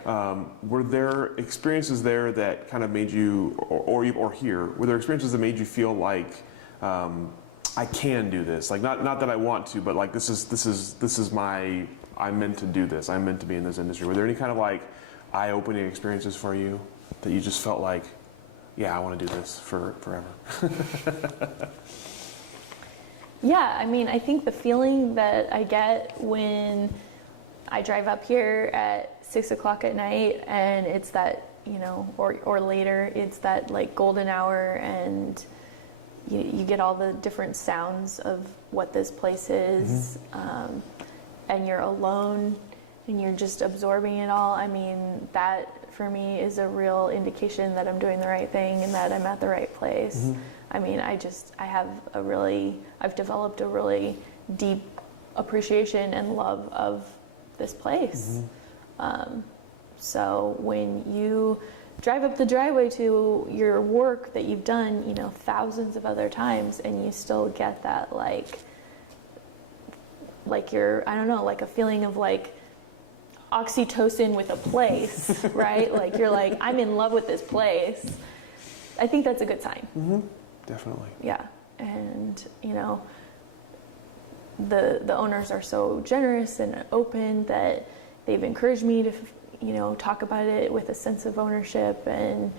Were there experiences there that kind of made you, or here, were there experiences that made you feel like I can do this? Like not that I want to, but like this is my. I'm meant to do this. I'm meant to be in this industry. Were there any kind of like eye-opening experiences for you that you just felt like, yeah, I want to do this forever? Yeah, I think the feeling that I get when I drive up here at 6 o'clock at night, and it's that, or later, it's that like golden hour, and you get all the different sounds of what this place is. And you're alone and you're just absorbing it all. That for me is a real indication that I'm doing the right thing and that I'm at the right place. I've developed a really deep appreciation and love of this place. So when you drive up the driveway to your work that you've done, thousands of other times, and you still get that like you're, I don't know, like a feeling of like oxytocin with a place, right? Like you're like, I'm in love with this place. I think that's a good sign. Definitely. Yeah. And, the owners are so generous and open that they've encouraged me to, talk about it with a sense of ownership, and,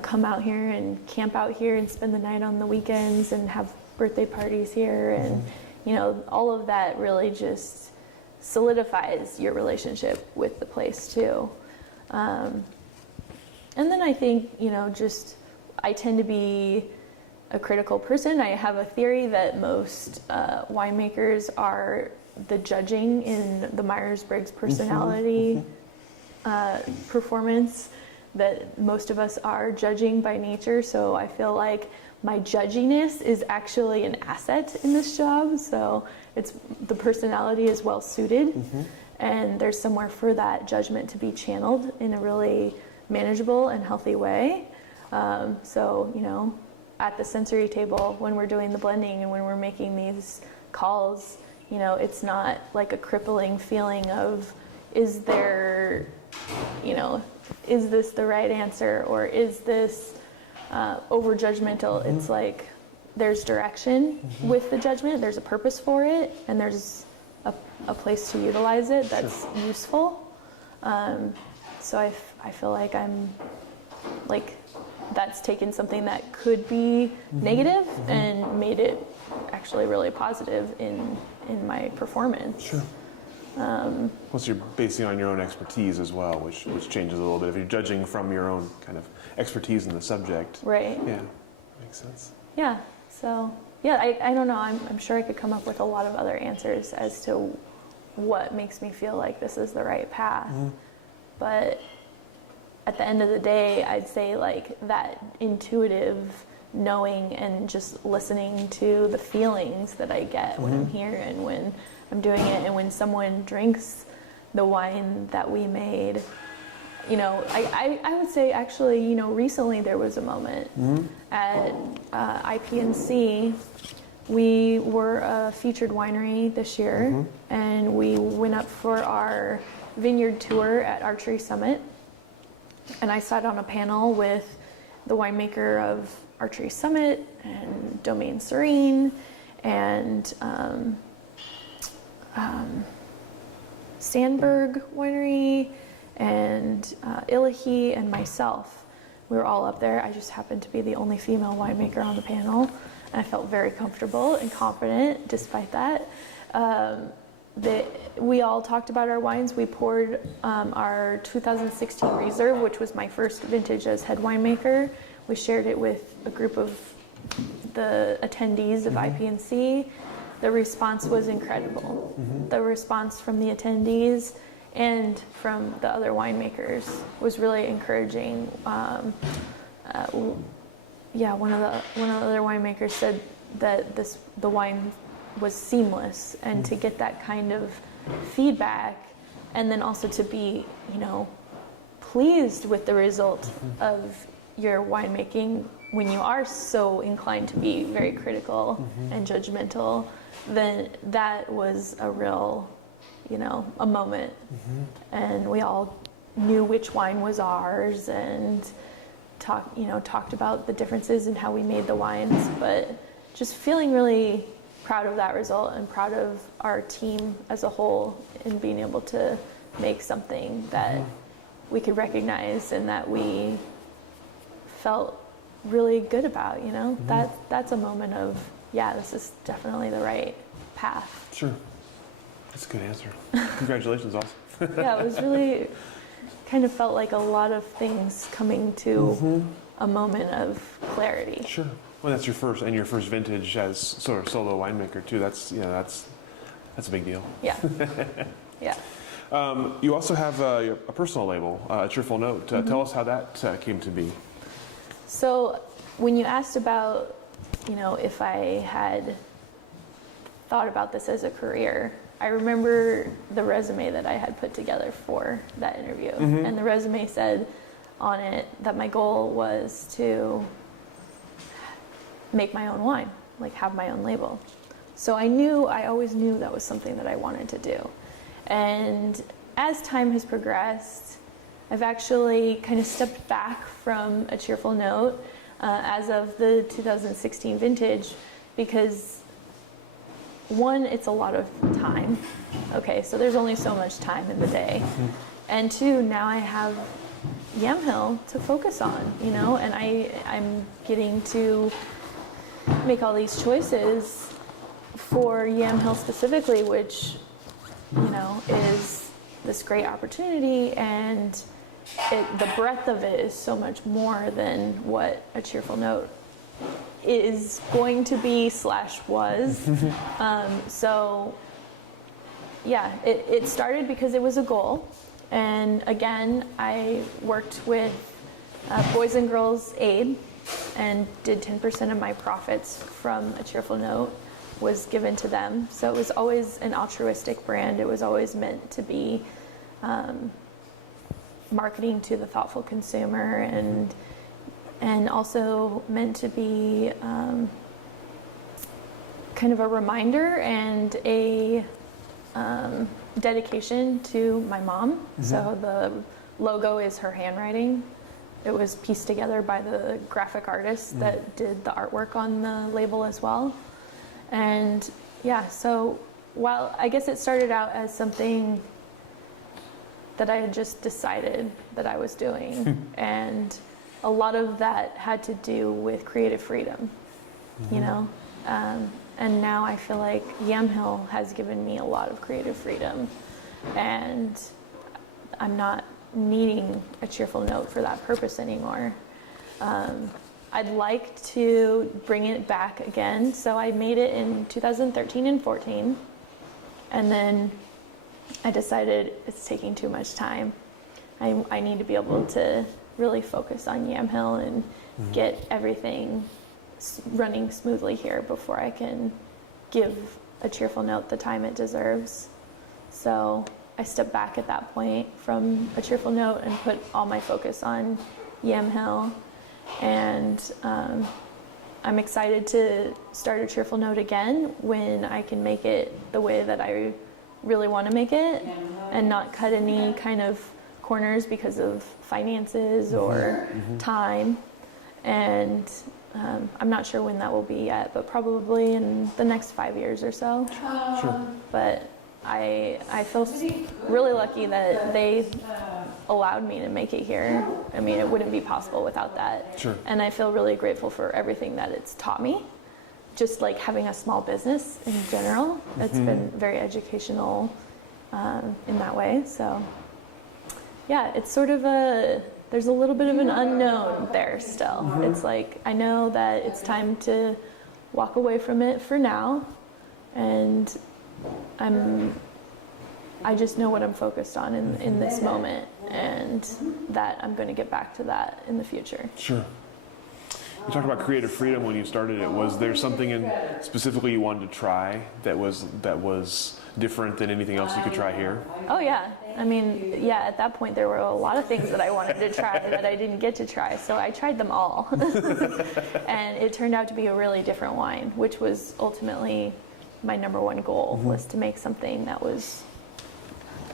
come out here and camp out here and spend the night on the weekends and have birthday parties here. And, all of that really just solidifies your relationship with the place too. And then I think, I tend to be a critical person. I have a theory that most winemakers are the judging in the Myers-Briggs personality performance, that most of us are judging by nature. So I feel like my judginess is actually an asset in this job. So the personality is well suited, and there's somewhere for that judgment to be channeled in a really manageable and healthy way. So, you know, at the sensory table, when we're doing the blending and when we're making these calls, you know, it's not like a crippling feeling of, is there, you know, is this the right answer, or is this over judgmental? It's like there's direction with the judgment, there's a purpose for it, and there's a place to utilize it that's useful. So I feel like I'm like, that's taken something that could be negative and made it actually really positive in my performance. Sure. Plus, you're basing on your own expertise as well, which changes a little bit. If you're judging from your own kind of expertise in the subject. Right. Yeah, makes sense. Yeah. So, yeah, I don't know. I'm sure I could come up with a lot of other answers as to what makes me feel like this is the right path. But at the end of the day, I'd say like that intuitive knowing and just listening to the feelings that I get when I'm here and when I'm doing it, and when someone drinks the wine that we made, you know, I would say actually, you know, recently there was a moment at IPNC. We were a featured winery this year, and we went up for our vineyard tour at Archery Summit, and I sat on a panel with the winemaker of Archery Summit and Domaine Serene and Sandberg Winery and Illahee and myself. We were all up there. I just happened to be the only female winemaker on the panel, and I felt very comfortable and confident despite that. We all talked about our wines. We poured our 2016 Reserve, which was my first vintage as head winemaker. We shared it with a group of the attendees of IPNC. The response was incredible. The response from the attendees and from the other winemakers was really encouraging. One of the other winemakers said that the wine was seamless, and to get that kind of feedback, and then also to be, you know, pleased with the result of your winemaking when you are so inclined to be very critical and judgmental, then that was a real, you know, a moment. And we all knew which wine was ours and talked about the differences in how we made the wines, but just feeling really proud of that result and proud of our team as a whole in being able to make something that we could recognize and that we felt really good about, you know. That's a moment of, yeah, this is definitely the right path. Sure. That's a good answer. Congratulations, also. Yeah, it was really kind of felt like a lot of things coming to a moment of clarity. Sure. Well, that's your first vintage as sort of solo winemaker too. That's a big deal. Yeah. Yeah. You also have a personal label, A Cheerful Note. Tell us how that came to be. So when you asked about, you know, if I had thought about this as a career, I remember the resume that I had put together for that interview. And the resume said on it that my goal was to make my own wine, like have my own label. So I always knew that was something that I wanted to do. And as time has progressed, I've actually kind of stepped back from A Cheerful Note as of the 2016 vintage, because one, it's a lot of time. Okay, so there's only so much time in the day. And two, now I have Yamhill to focus on, you know, and I'm getting to make all these choices for Yamhill specifically, which, you know, is this great opportunity, and the breadth of it is so much more than what A Cheerful Note is going to be / was. So yeah, it started because it was a goal. And again, I worked with Boys and Girls Aid and did 10% of my profits from A Cheerful Note was given to them. So it was always an altruistic brand. It was always meant to be marketing to the thoughtful consumer, and also meant to be kind of a reminder and a dedication to my mom. So the logo is her handwriting. It was pieced together by the graphic artist that did the artwork on the label as well. And yeah, so while I guess it started out as something that I had just decided that I was doing, and a lot of that had to do with creative freedom, you know? And now I feel like Yamhill has given me a lot of creative freedom, and I'm not needing A Cheerful Note for that purpose anymore. I'd like to bring it back again. So I made it in 2013 and 14, and then I decided it's taking too much time. I need to be able to really focus on Yamhill and get everything running smoothly here before I can give A Cheerful Note the time it deserves. So I stepped back at that point from A Cheerful Note and put all my focus on Yamhill. And I'm excited to start A Cheerful Note again when I can make it the way that I really want to make it, and not cut any kind of corners because of finances or time. And I'm not sure when that will be yet, but probably in the next 5 years or so. Sure. But I feel really lucky that they allowed me to make it here. I mean, it wouldn't be possible without that. Sure. And I feel really grateful for everything that it's taught me. Just like having a small business in general, it's been very educational in that way. So yeah, it's sort of there's a little bit of an unknown there still. It's like, I know that it's time to walk away from it for now, and I just know what I'm focused on in this moment, and that I'm going to get back to that in the future. Sure. You talked about creative freedom when you started it. Was there something specifically you wanted to try that was different than anything else you could try here? Oh yeah. I mean, yeah, at that point there were a lot of things that I wanted to try that I didn't get to try, so I tried them all. And it turned out to be a really different wine, which was ultimately my number one goal, was to make something that was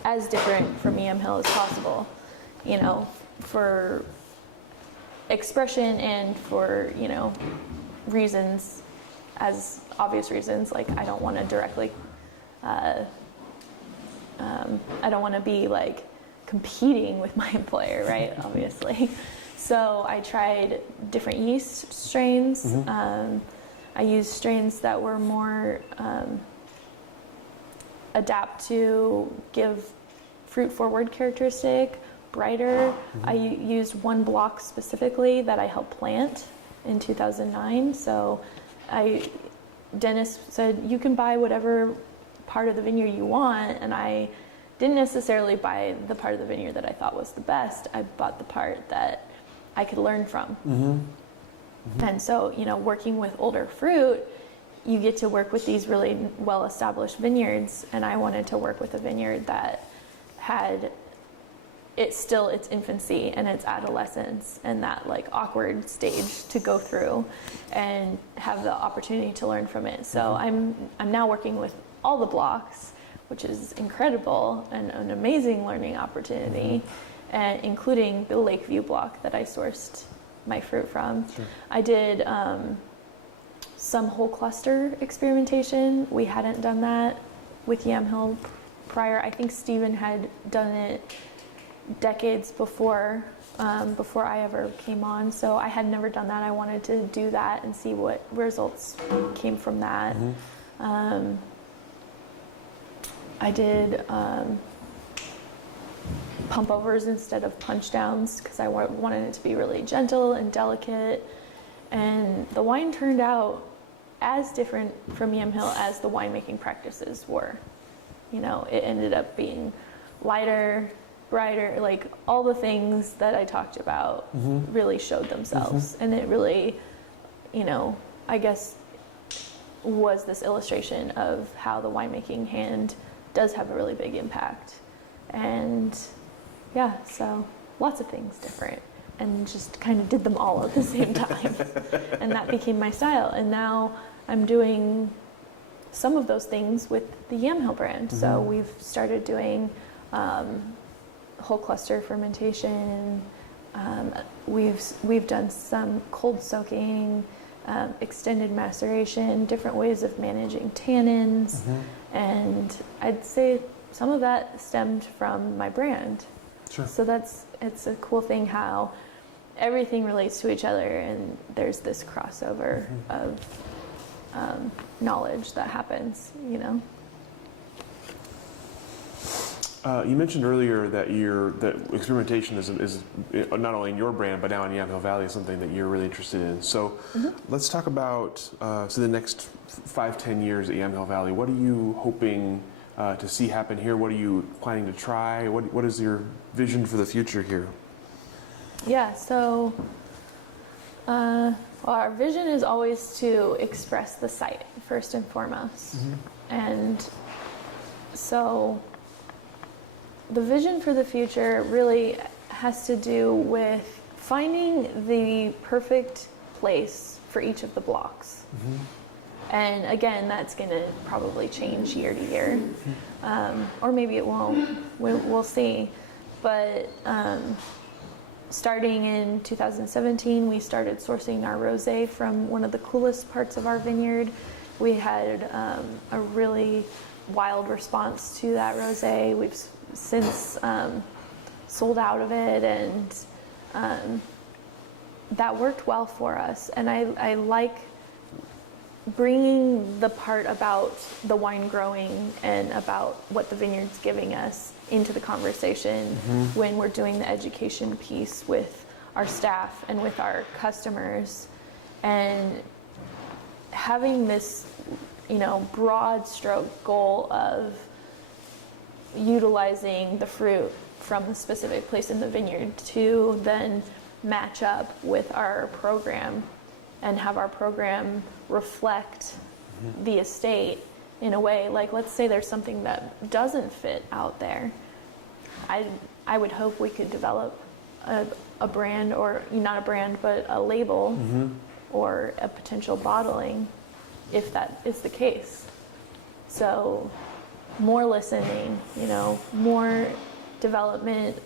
as different from Yamhill as possible, you know, for expression and for, you know, reasons, as obvious reasons, like I don't want to directly I don't want to be like competing with my employer, right? Obviously. So I tried different yeast strains. I used strains that were more adapt to give fruit forward characteristic, brighter. I used one block specifically that I helped plant in 2009. So Dennis said, you can buy whatever part of the vineyard you want, and I didn't necessarily buy the part of the vineyard that I thought was the best. I bought the part that I could learn from. And so, you know, working with older fruit, you get to work with these really well-established vineyards, and I wanted to work with a vineyard that had its infancy and its adolescence and that like awkward stage to go through and have the opportunity to learn from it. So I'm now working with all the blocks, which is incredible and an amazing learning opportunity, and including the Lakeview block that I sourced my fruit from. Sure. I did some whole cluster experimentation. We hadn't done that with Yamhill prior. I think Stephen had done it decades before I ever came on, so I had never done that. I wanted to do that and see what results came from that. I did pump overs instead of punch downs because I wanted it to be really gentle and delicate, And the wine turned out as different from Yamhill as the winemaking practices were. You know, it ended up being lighter, brighter, like all the things that I talked about really showed themselves. And it really, you know, I guess was this illustration of how the winemaking hand does have a really big impact. And yeah, so lots of things different, and just kind of did them all at the same time. And that became my style. And now I'm doing some of those things with the Yamhill brand. So we've started doing whole cluster fermentation. We've done some cold soaking, extended maceration, different ways of managing tannins. And I'd say some of that stemmed from my brand. Sure. So it's a cool thing how everything relates to each other, and there's this crossover of knowledge that happens, you know. You mentioned earlier that experimentation is not only in your brand, but now in Yamhill Valley is something that you're really interested in. So let's talk about the next 5-10 years at Yamhill Valley. What are you hoping to see happen here? What are you planning to try? What is your vision for the future here? Yeah, so our vision is always to express the site first and foremost. And so the vision for the future really has to do with finding the perfect place for each of the blocks. And again, that's going to probably change year to year, or maybe it won't. We'll see. But starting in 2017, we started sourcing our rosé from one of the coolest parts of our vineyard. We had a really wild response to that rosé. We've since sold out of it, and that worked well for us. And I like bringing the part about the wine growing and about what the vineyard's giving us into the conversation when we're doing the education piece with our staff and with our customers, and having this, you know, broad stroke goal of utilizing the fruit from the specific place in the vineyard to then match up with our program and have our program reflect the estate in a way. Like, let's say there's something that doesn't fit out there. I would hope we could develop a brand, or not a brand, but a label or a potential bottling if that is the case. So more listening, you know, more development,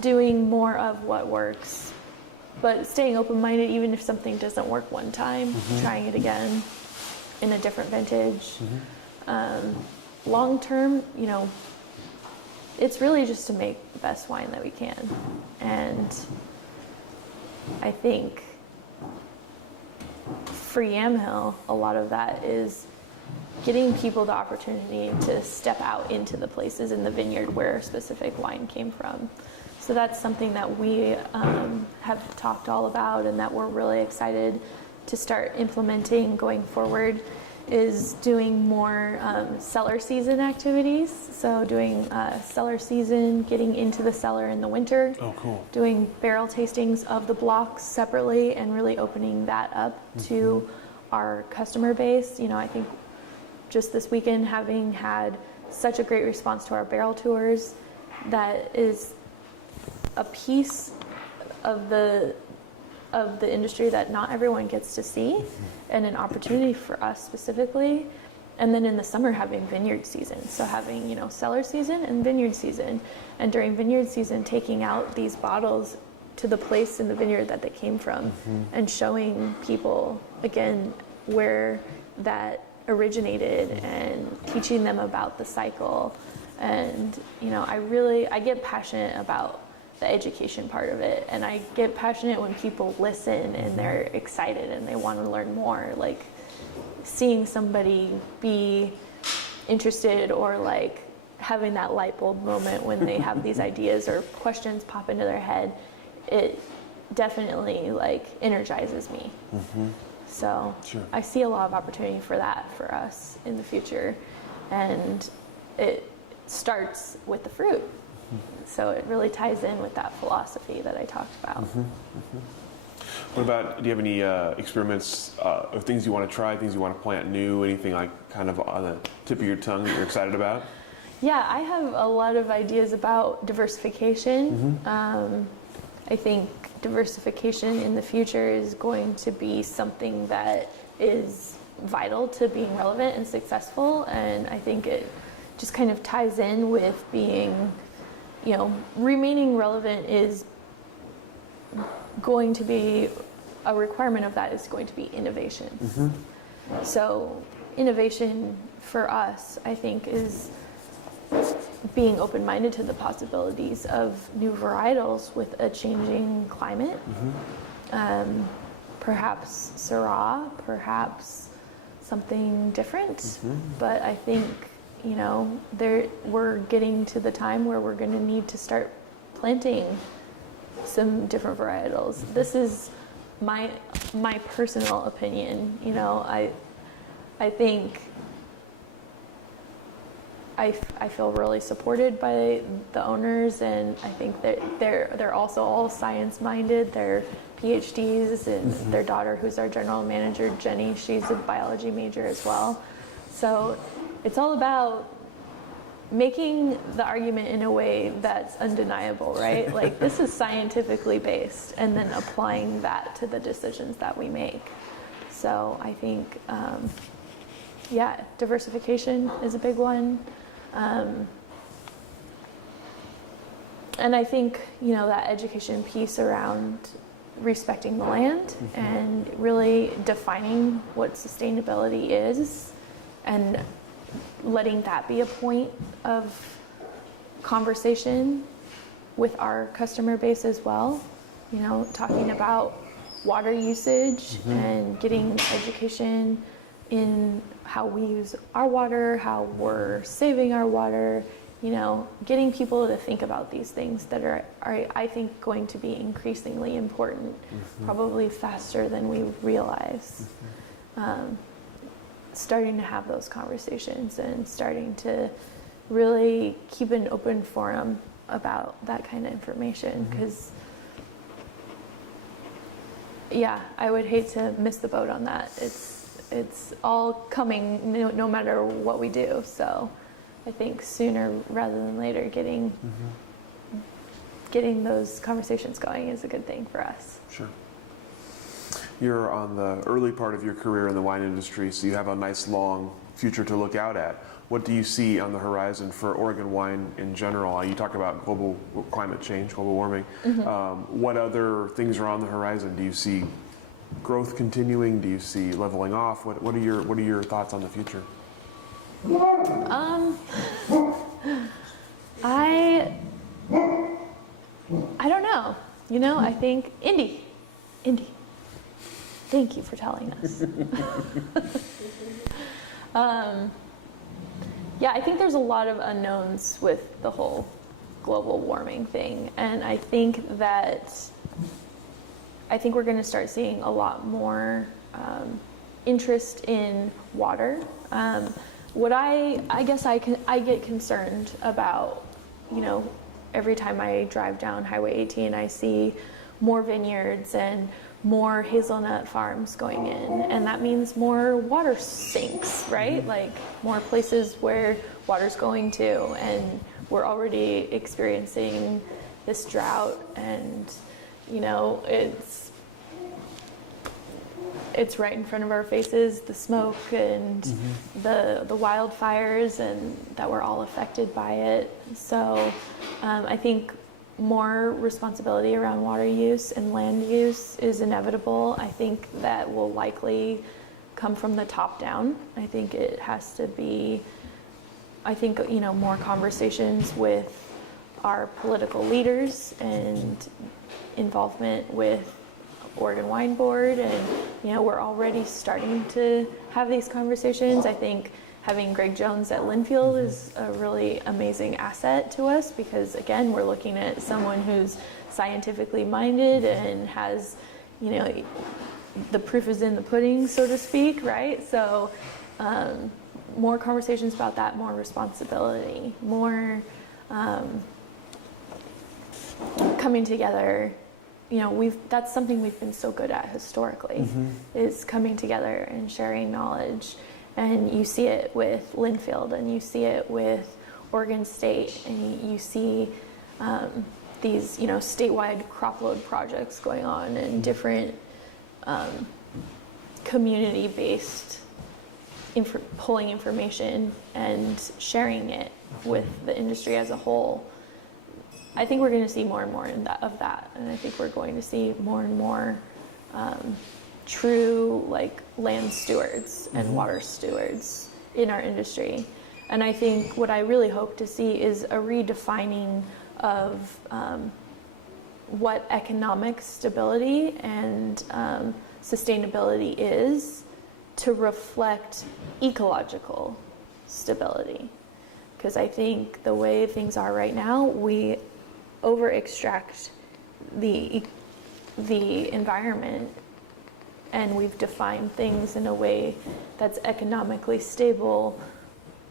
doing more of what works, but staying open-minded even if something doesn't work one time, trying it again in a different vintage. Long term, you know, it's really just to make the best wine that we can. And I think for Yamhill, a lot of that is getting people the opportunity to step out into the places in the vineyard where a specific wine came from. So that's something that we have talked all about, and that we're really excited to start implementing going forward, is doing more cellar season activities. So doing cellar season, getting into the cellar in the winter. Oh, cool. Doing barrel tastings of the blocks separately and really opening that up to our customer base. You know, I think just this weekend, having had such a great response to our barrel tours, that is a piece of the industry that not everyone gets to see, and an opportunity for us specifically. And then in the summer, having vineyard season. So having, you know, cellar season and vineyard season. And during vineyard season, taking out these bottles to the place in the vineyard that they came from, and showing people, again, where that originated, and teaching them about the cycle. And, you know, I get passionate about the education part of it, and I get passionate when people listen and they're excited and they want to learn more. Like, seeing somebody be interested, or like having that light bulb moment when they have these ideas or questions pop into their head, definitely like energizes me. So Sure. I see a lot of opportunity for that for us in the future, and it starts with the fruit. So it really ties in with that philosophy that I talked about. What about, do you have any experiments of things you want to try, things you want to plant new, anything like kind of on the tip of your tongue that you're excited about? Yeah, I have a lot of ideas about diversification. I think diversification in the future is going to be something that is vital to being relevant and successful, and I think it just kind of ties in with being, you know, remaining relevant is going to be a requirement of that is going to be innovation. So innovation for us, I think, is being open-minded to the possibilities of new varietals with a changing climate. Perhaps Syrah, perhaps something different, but I think, you know, we're getting to the time where we're going to need to start planting some different varietals. This is my personal opinion. You know, I think I feel really supported by the owners, and I think that they're also all science-minded. They're PhDs, and their daughter, who's our general manager, Jenny, she's a biology major as well. So it's all about making the argument in a way that's undeniable, right? Like, this is scientifically based, and then applying that to the decisions that we make. So I think, yeah, diversification is a big one. And I think, you know, that education piece around respecting the land and really defining what sustainability is, and letting that be a point of conversation with our customer base as well. You know, talking about water usage and getting education in how we use our water, how we're saving our water, you know, getting people to think about these things that are I think, going to be increasingly important, probably faster than we realize. Starting to have those conversations and starting to really keep an open forum about that kind of information, because yeah, I would hate to miss the boat on that. It's all coming no matter what we do. So I think sooner rather than later getting those conversations going is a good thing for us. Sure. You're on the early part of your career in the wine industry, so you have a nice long future to look out at. What do you see on the horizon for Oregon wine in general? You talk about global climate change, global warming. What other things are on the horizon? Do you see growth continuing? Do you see leveling off? What are your thoughts on the future? I don't know. You know, I think Indy. Thank you for telling us. Yeah, I think there's a lot of unknowns with the whole global warming thing, and I think we're going to start seeing a lot more interest in water. What I guess I get concerned about, you know, every time I drive down Highway 18, I see more vineyards and more hazelnut farms going in, and that means more water sinks, right? Like more places where water's going to, and we're already experiencing this drought, and you know, it's right in front of our faces, the smoke and the wildfires, and that we're all affected by it. So I think more responsibility around water use and land use is inevitable. I think that will likely come from the top down. I think it has to be, you know, more conversations with our political leaders and involvement with Oregon Wine Board, and you know, we're already starting to have these conversations. I think having Greg Jones at Linfield is a really amazing asset to us, because again, we're looking at someone who's scientifically minded and has, you know, the proof is in the pudding, so to speak, right? So more conversations about that, more responsibility, more coming together. You know, that's something we've been so good at historically, is coming together and sharing knowledge. And you see it with Linfield, and you see it with Oregon State, and you see these, you know, statewide crop load projects going on, and different community-based pulling information and sharing it with the industry as a whole. I think we're going to see more and more of that, and I think we're going to see more and more true, like, land stewards and water stewards in our industry. And I think what I really hope to see is a redefining of what economic stability and sustainability is to reflect ecological stability. Because I think the way things are right now, we over-extract the environment, and we've defined things in a way that's economically stable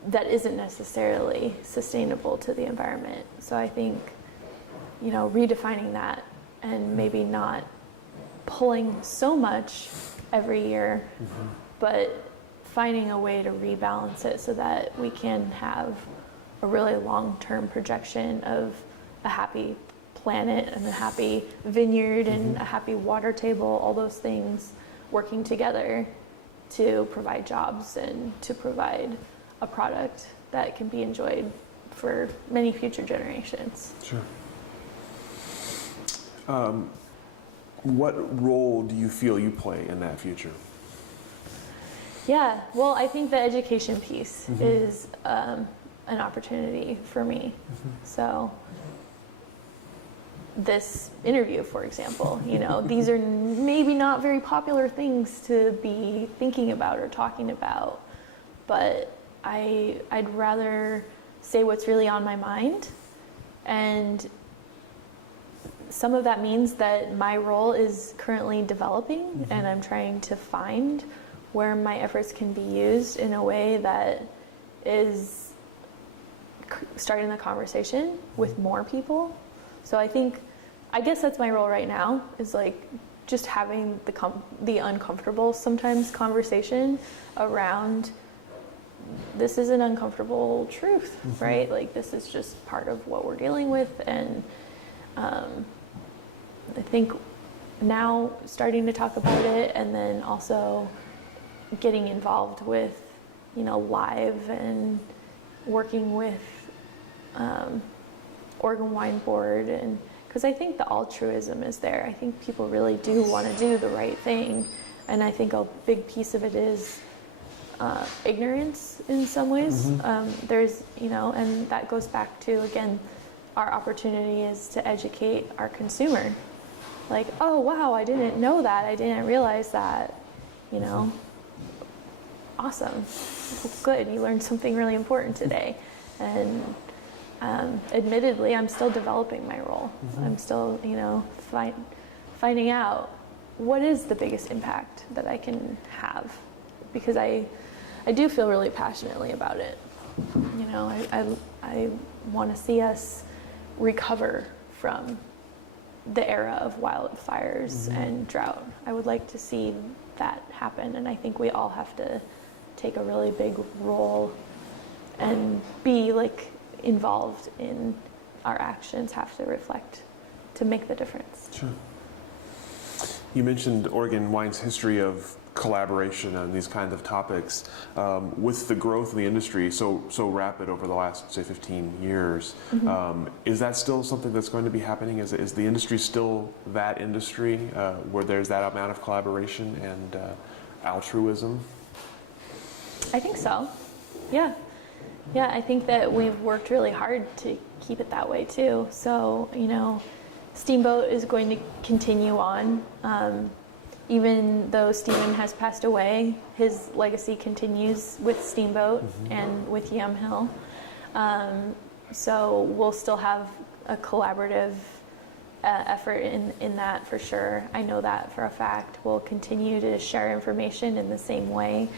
that isn't necessarily sustainable to the environment. So I think, you know, redefining that and maybe not pulling so much every year, but finding a way to rebalance it so that we can have a really long-term projection of a happy planet and a happy vineyard and a happy water table, all those things working together to provide jobs and to provide a product that can be enjoyed for many future generations. Sure. What role do you feel you play in that future? Yeah, well, I think the education piece is an opportunity for me. So this interview, for example, you know, these are maybe not very popular things to be thinking about or talking about, but I'd rather say what's really on my mind. And some of that means that my role is currently developing, and I'm trying to find where my efforts can be used in a way that is starting the conversation with more people. So I guess that's my role right now, is like just having the uncomfortable sometimes conversation around this is an uncomfortable truth, right? Like, this is just part of what we're dealing with. And I think now starting to talk about it, and then also getting involved with, you know, live and working with Oregon Wine Board, and because I think the altruism is there. I think people really do want to do the right thing, and I think a big piece of it is ignorance in some ways. There's, you know, and that goes back to, again, our opportunity is to educate our consumer. Like, oh wow, I didn't know that, I didn't realize that, you know. Awesome, good, you learned something really important today. And admittedly, I'm still developing my role. I'm still, you know, finding out what is the biggest impact that I can have, because I do feel really passionately about it. You know, I want to see us recover from the era of wildfires and drought. I would like to see that happen, and I think we all have to take a really big role and be like involved in our actions, have to reflect to make the difference. Sure. You mentioned Oregon Wine's history of collaboration on these kinds of topics. With the growth of the industry so rapid over the last, say, 15 years, is that still something that's going to be happening? Is the industry still that industry where there's that amount of collaboration and altruism? I think so. Yeah. Yeah, I think that we've worked really hard to keep it that way too. So, you know, Steamboat is going to continue on. Even though Stephen has passed away, his legacy continues with Steamboat and with Yamhill. So we'll still have a collaborative effort in that for sure. I know that for a fact. We'll continue to share information in the same way.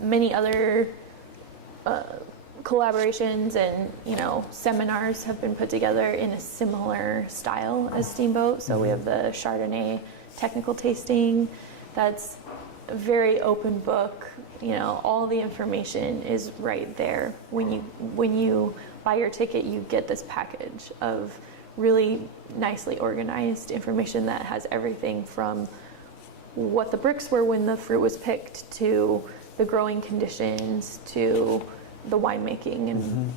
Many other collaborations and seminars have been put together in a similar style as Steamboat. So we have the Chardonnay technical tasting. That's a very open book. All the information is right there. When you buy your ticket, you get this package of really nicely organized information that has everything from what the bricks were when the fruit was picked to the growing conditions to the winemaking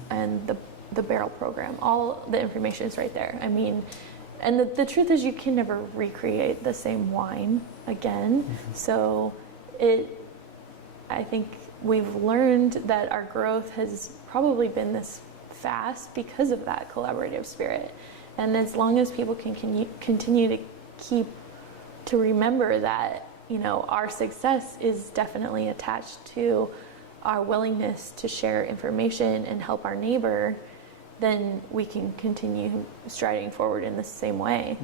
and the barrel program. All the information is right there. I mean, and the truth is you can never recreate the same wine again. So I think we've learned that our growth has probably been this fast because of that collaborative spirit. And as long as people can continue to remember that, our success is definitely attached to our willingness to share information and help our neighbor, then we can continue striding forward in the same way.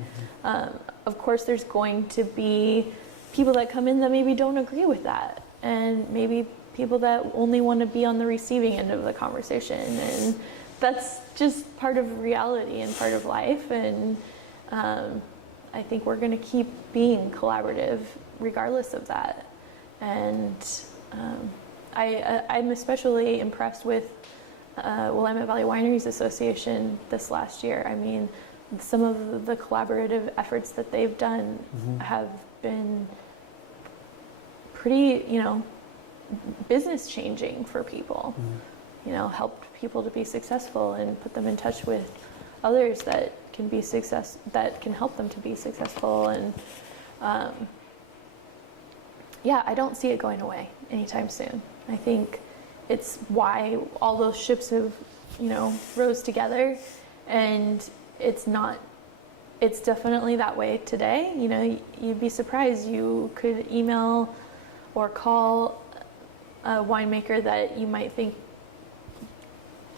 Of course, there's going to be people that come in that maybe don't agree with that, and maybe people that only want to be on the receiving end of the conversation, and that's just part of reality and part of life. And I think we're going to keep being collaborative regardless of that. And I'm especially impressed with Willamette Valley Wineries Association this last year. I mean, some of the collaborative efforts that they've done have been pretty, business changing for people. Helped people to be successful and put them in touch with others that can help them to be successful. And I don't see it going away anytime soon. I think it's why all those ships have, rose together, and it's definitely that way today. You'd be surprised. You could email or call a winemaker that you might think,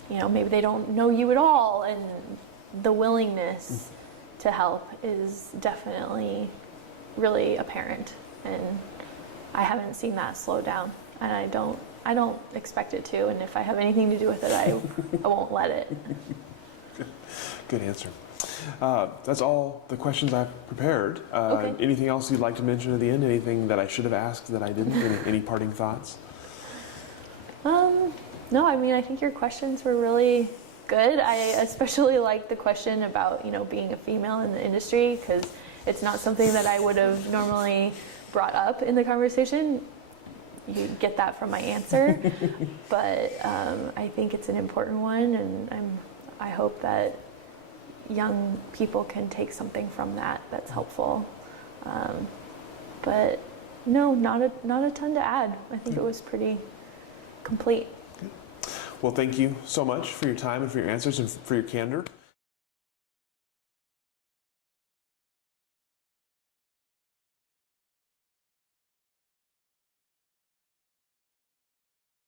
maybe they don't know you at all, and the willingness to help is definitely really apparent. And I haven't seen that slow down, and I don't expect it to. And if I have anything to do with it, I won't let it. Good answer. That's all the questions I've prepared. Okay. Anything else you'd like to mention at the end? Anything that I should have asked that I didn't? Any parting thoughts? No, I mean, I think your questions were really good. I especially liked the question about, being a female in the industry, because it's not something that I would have normally brought up in the conversation. You get that from my answer, but I think it's an important one, and I hope that young people can take something from that that's helpful. But no, not a ton to add. I think it was pretty complete. Well, thank you so much for your time and for your answers and for your candor.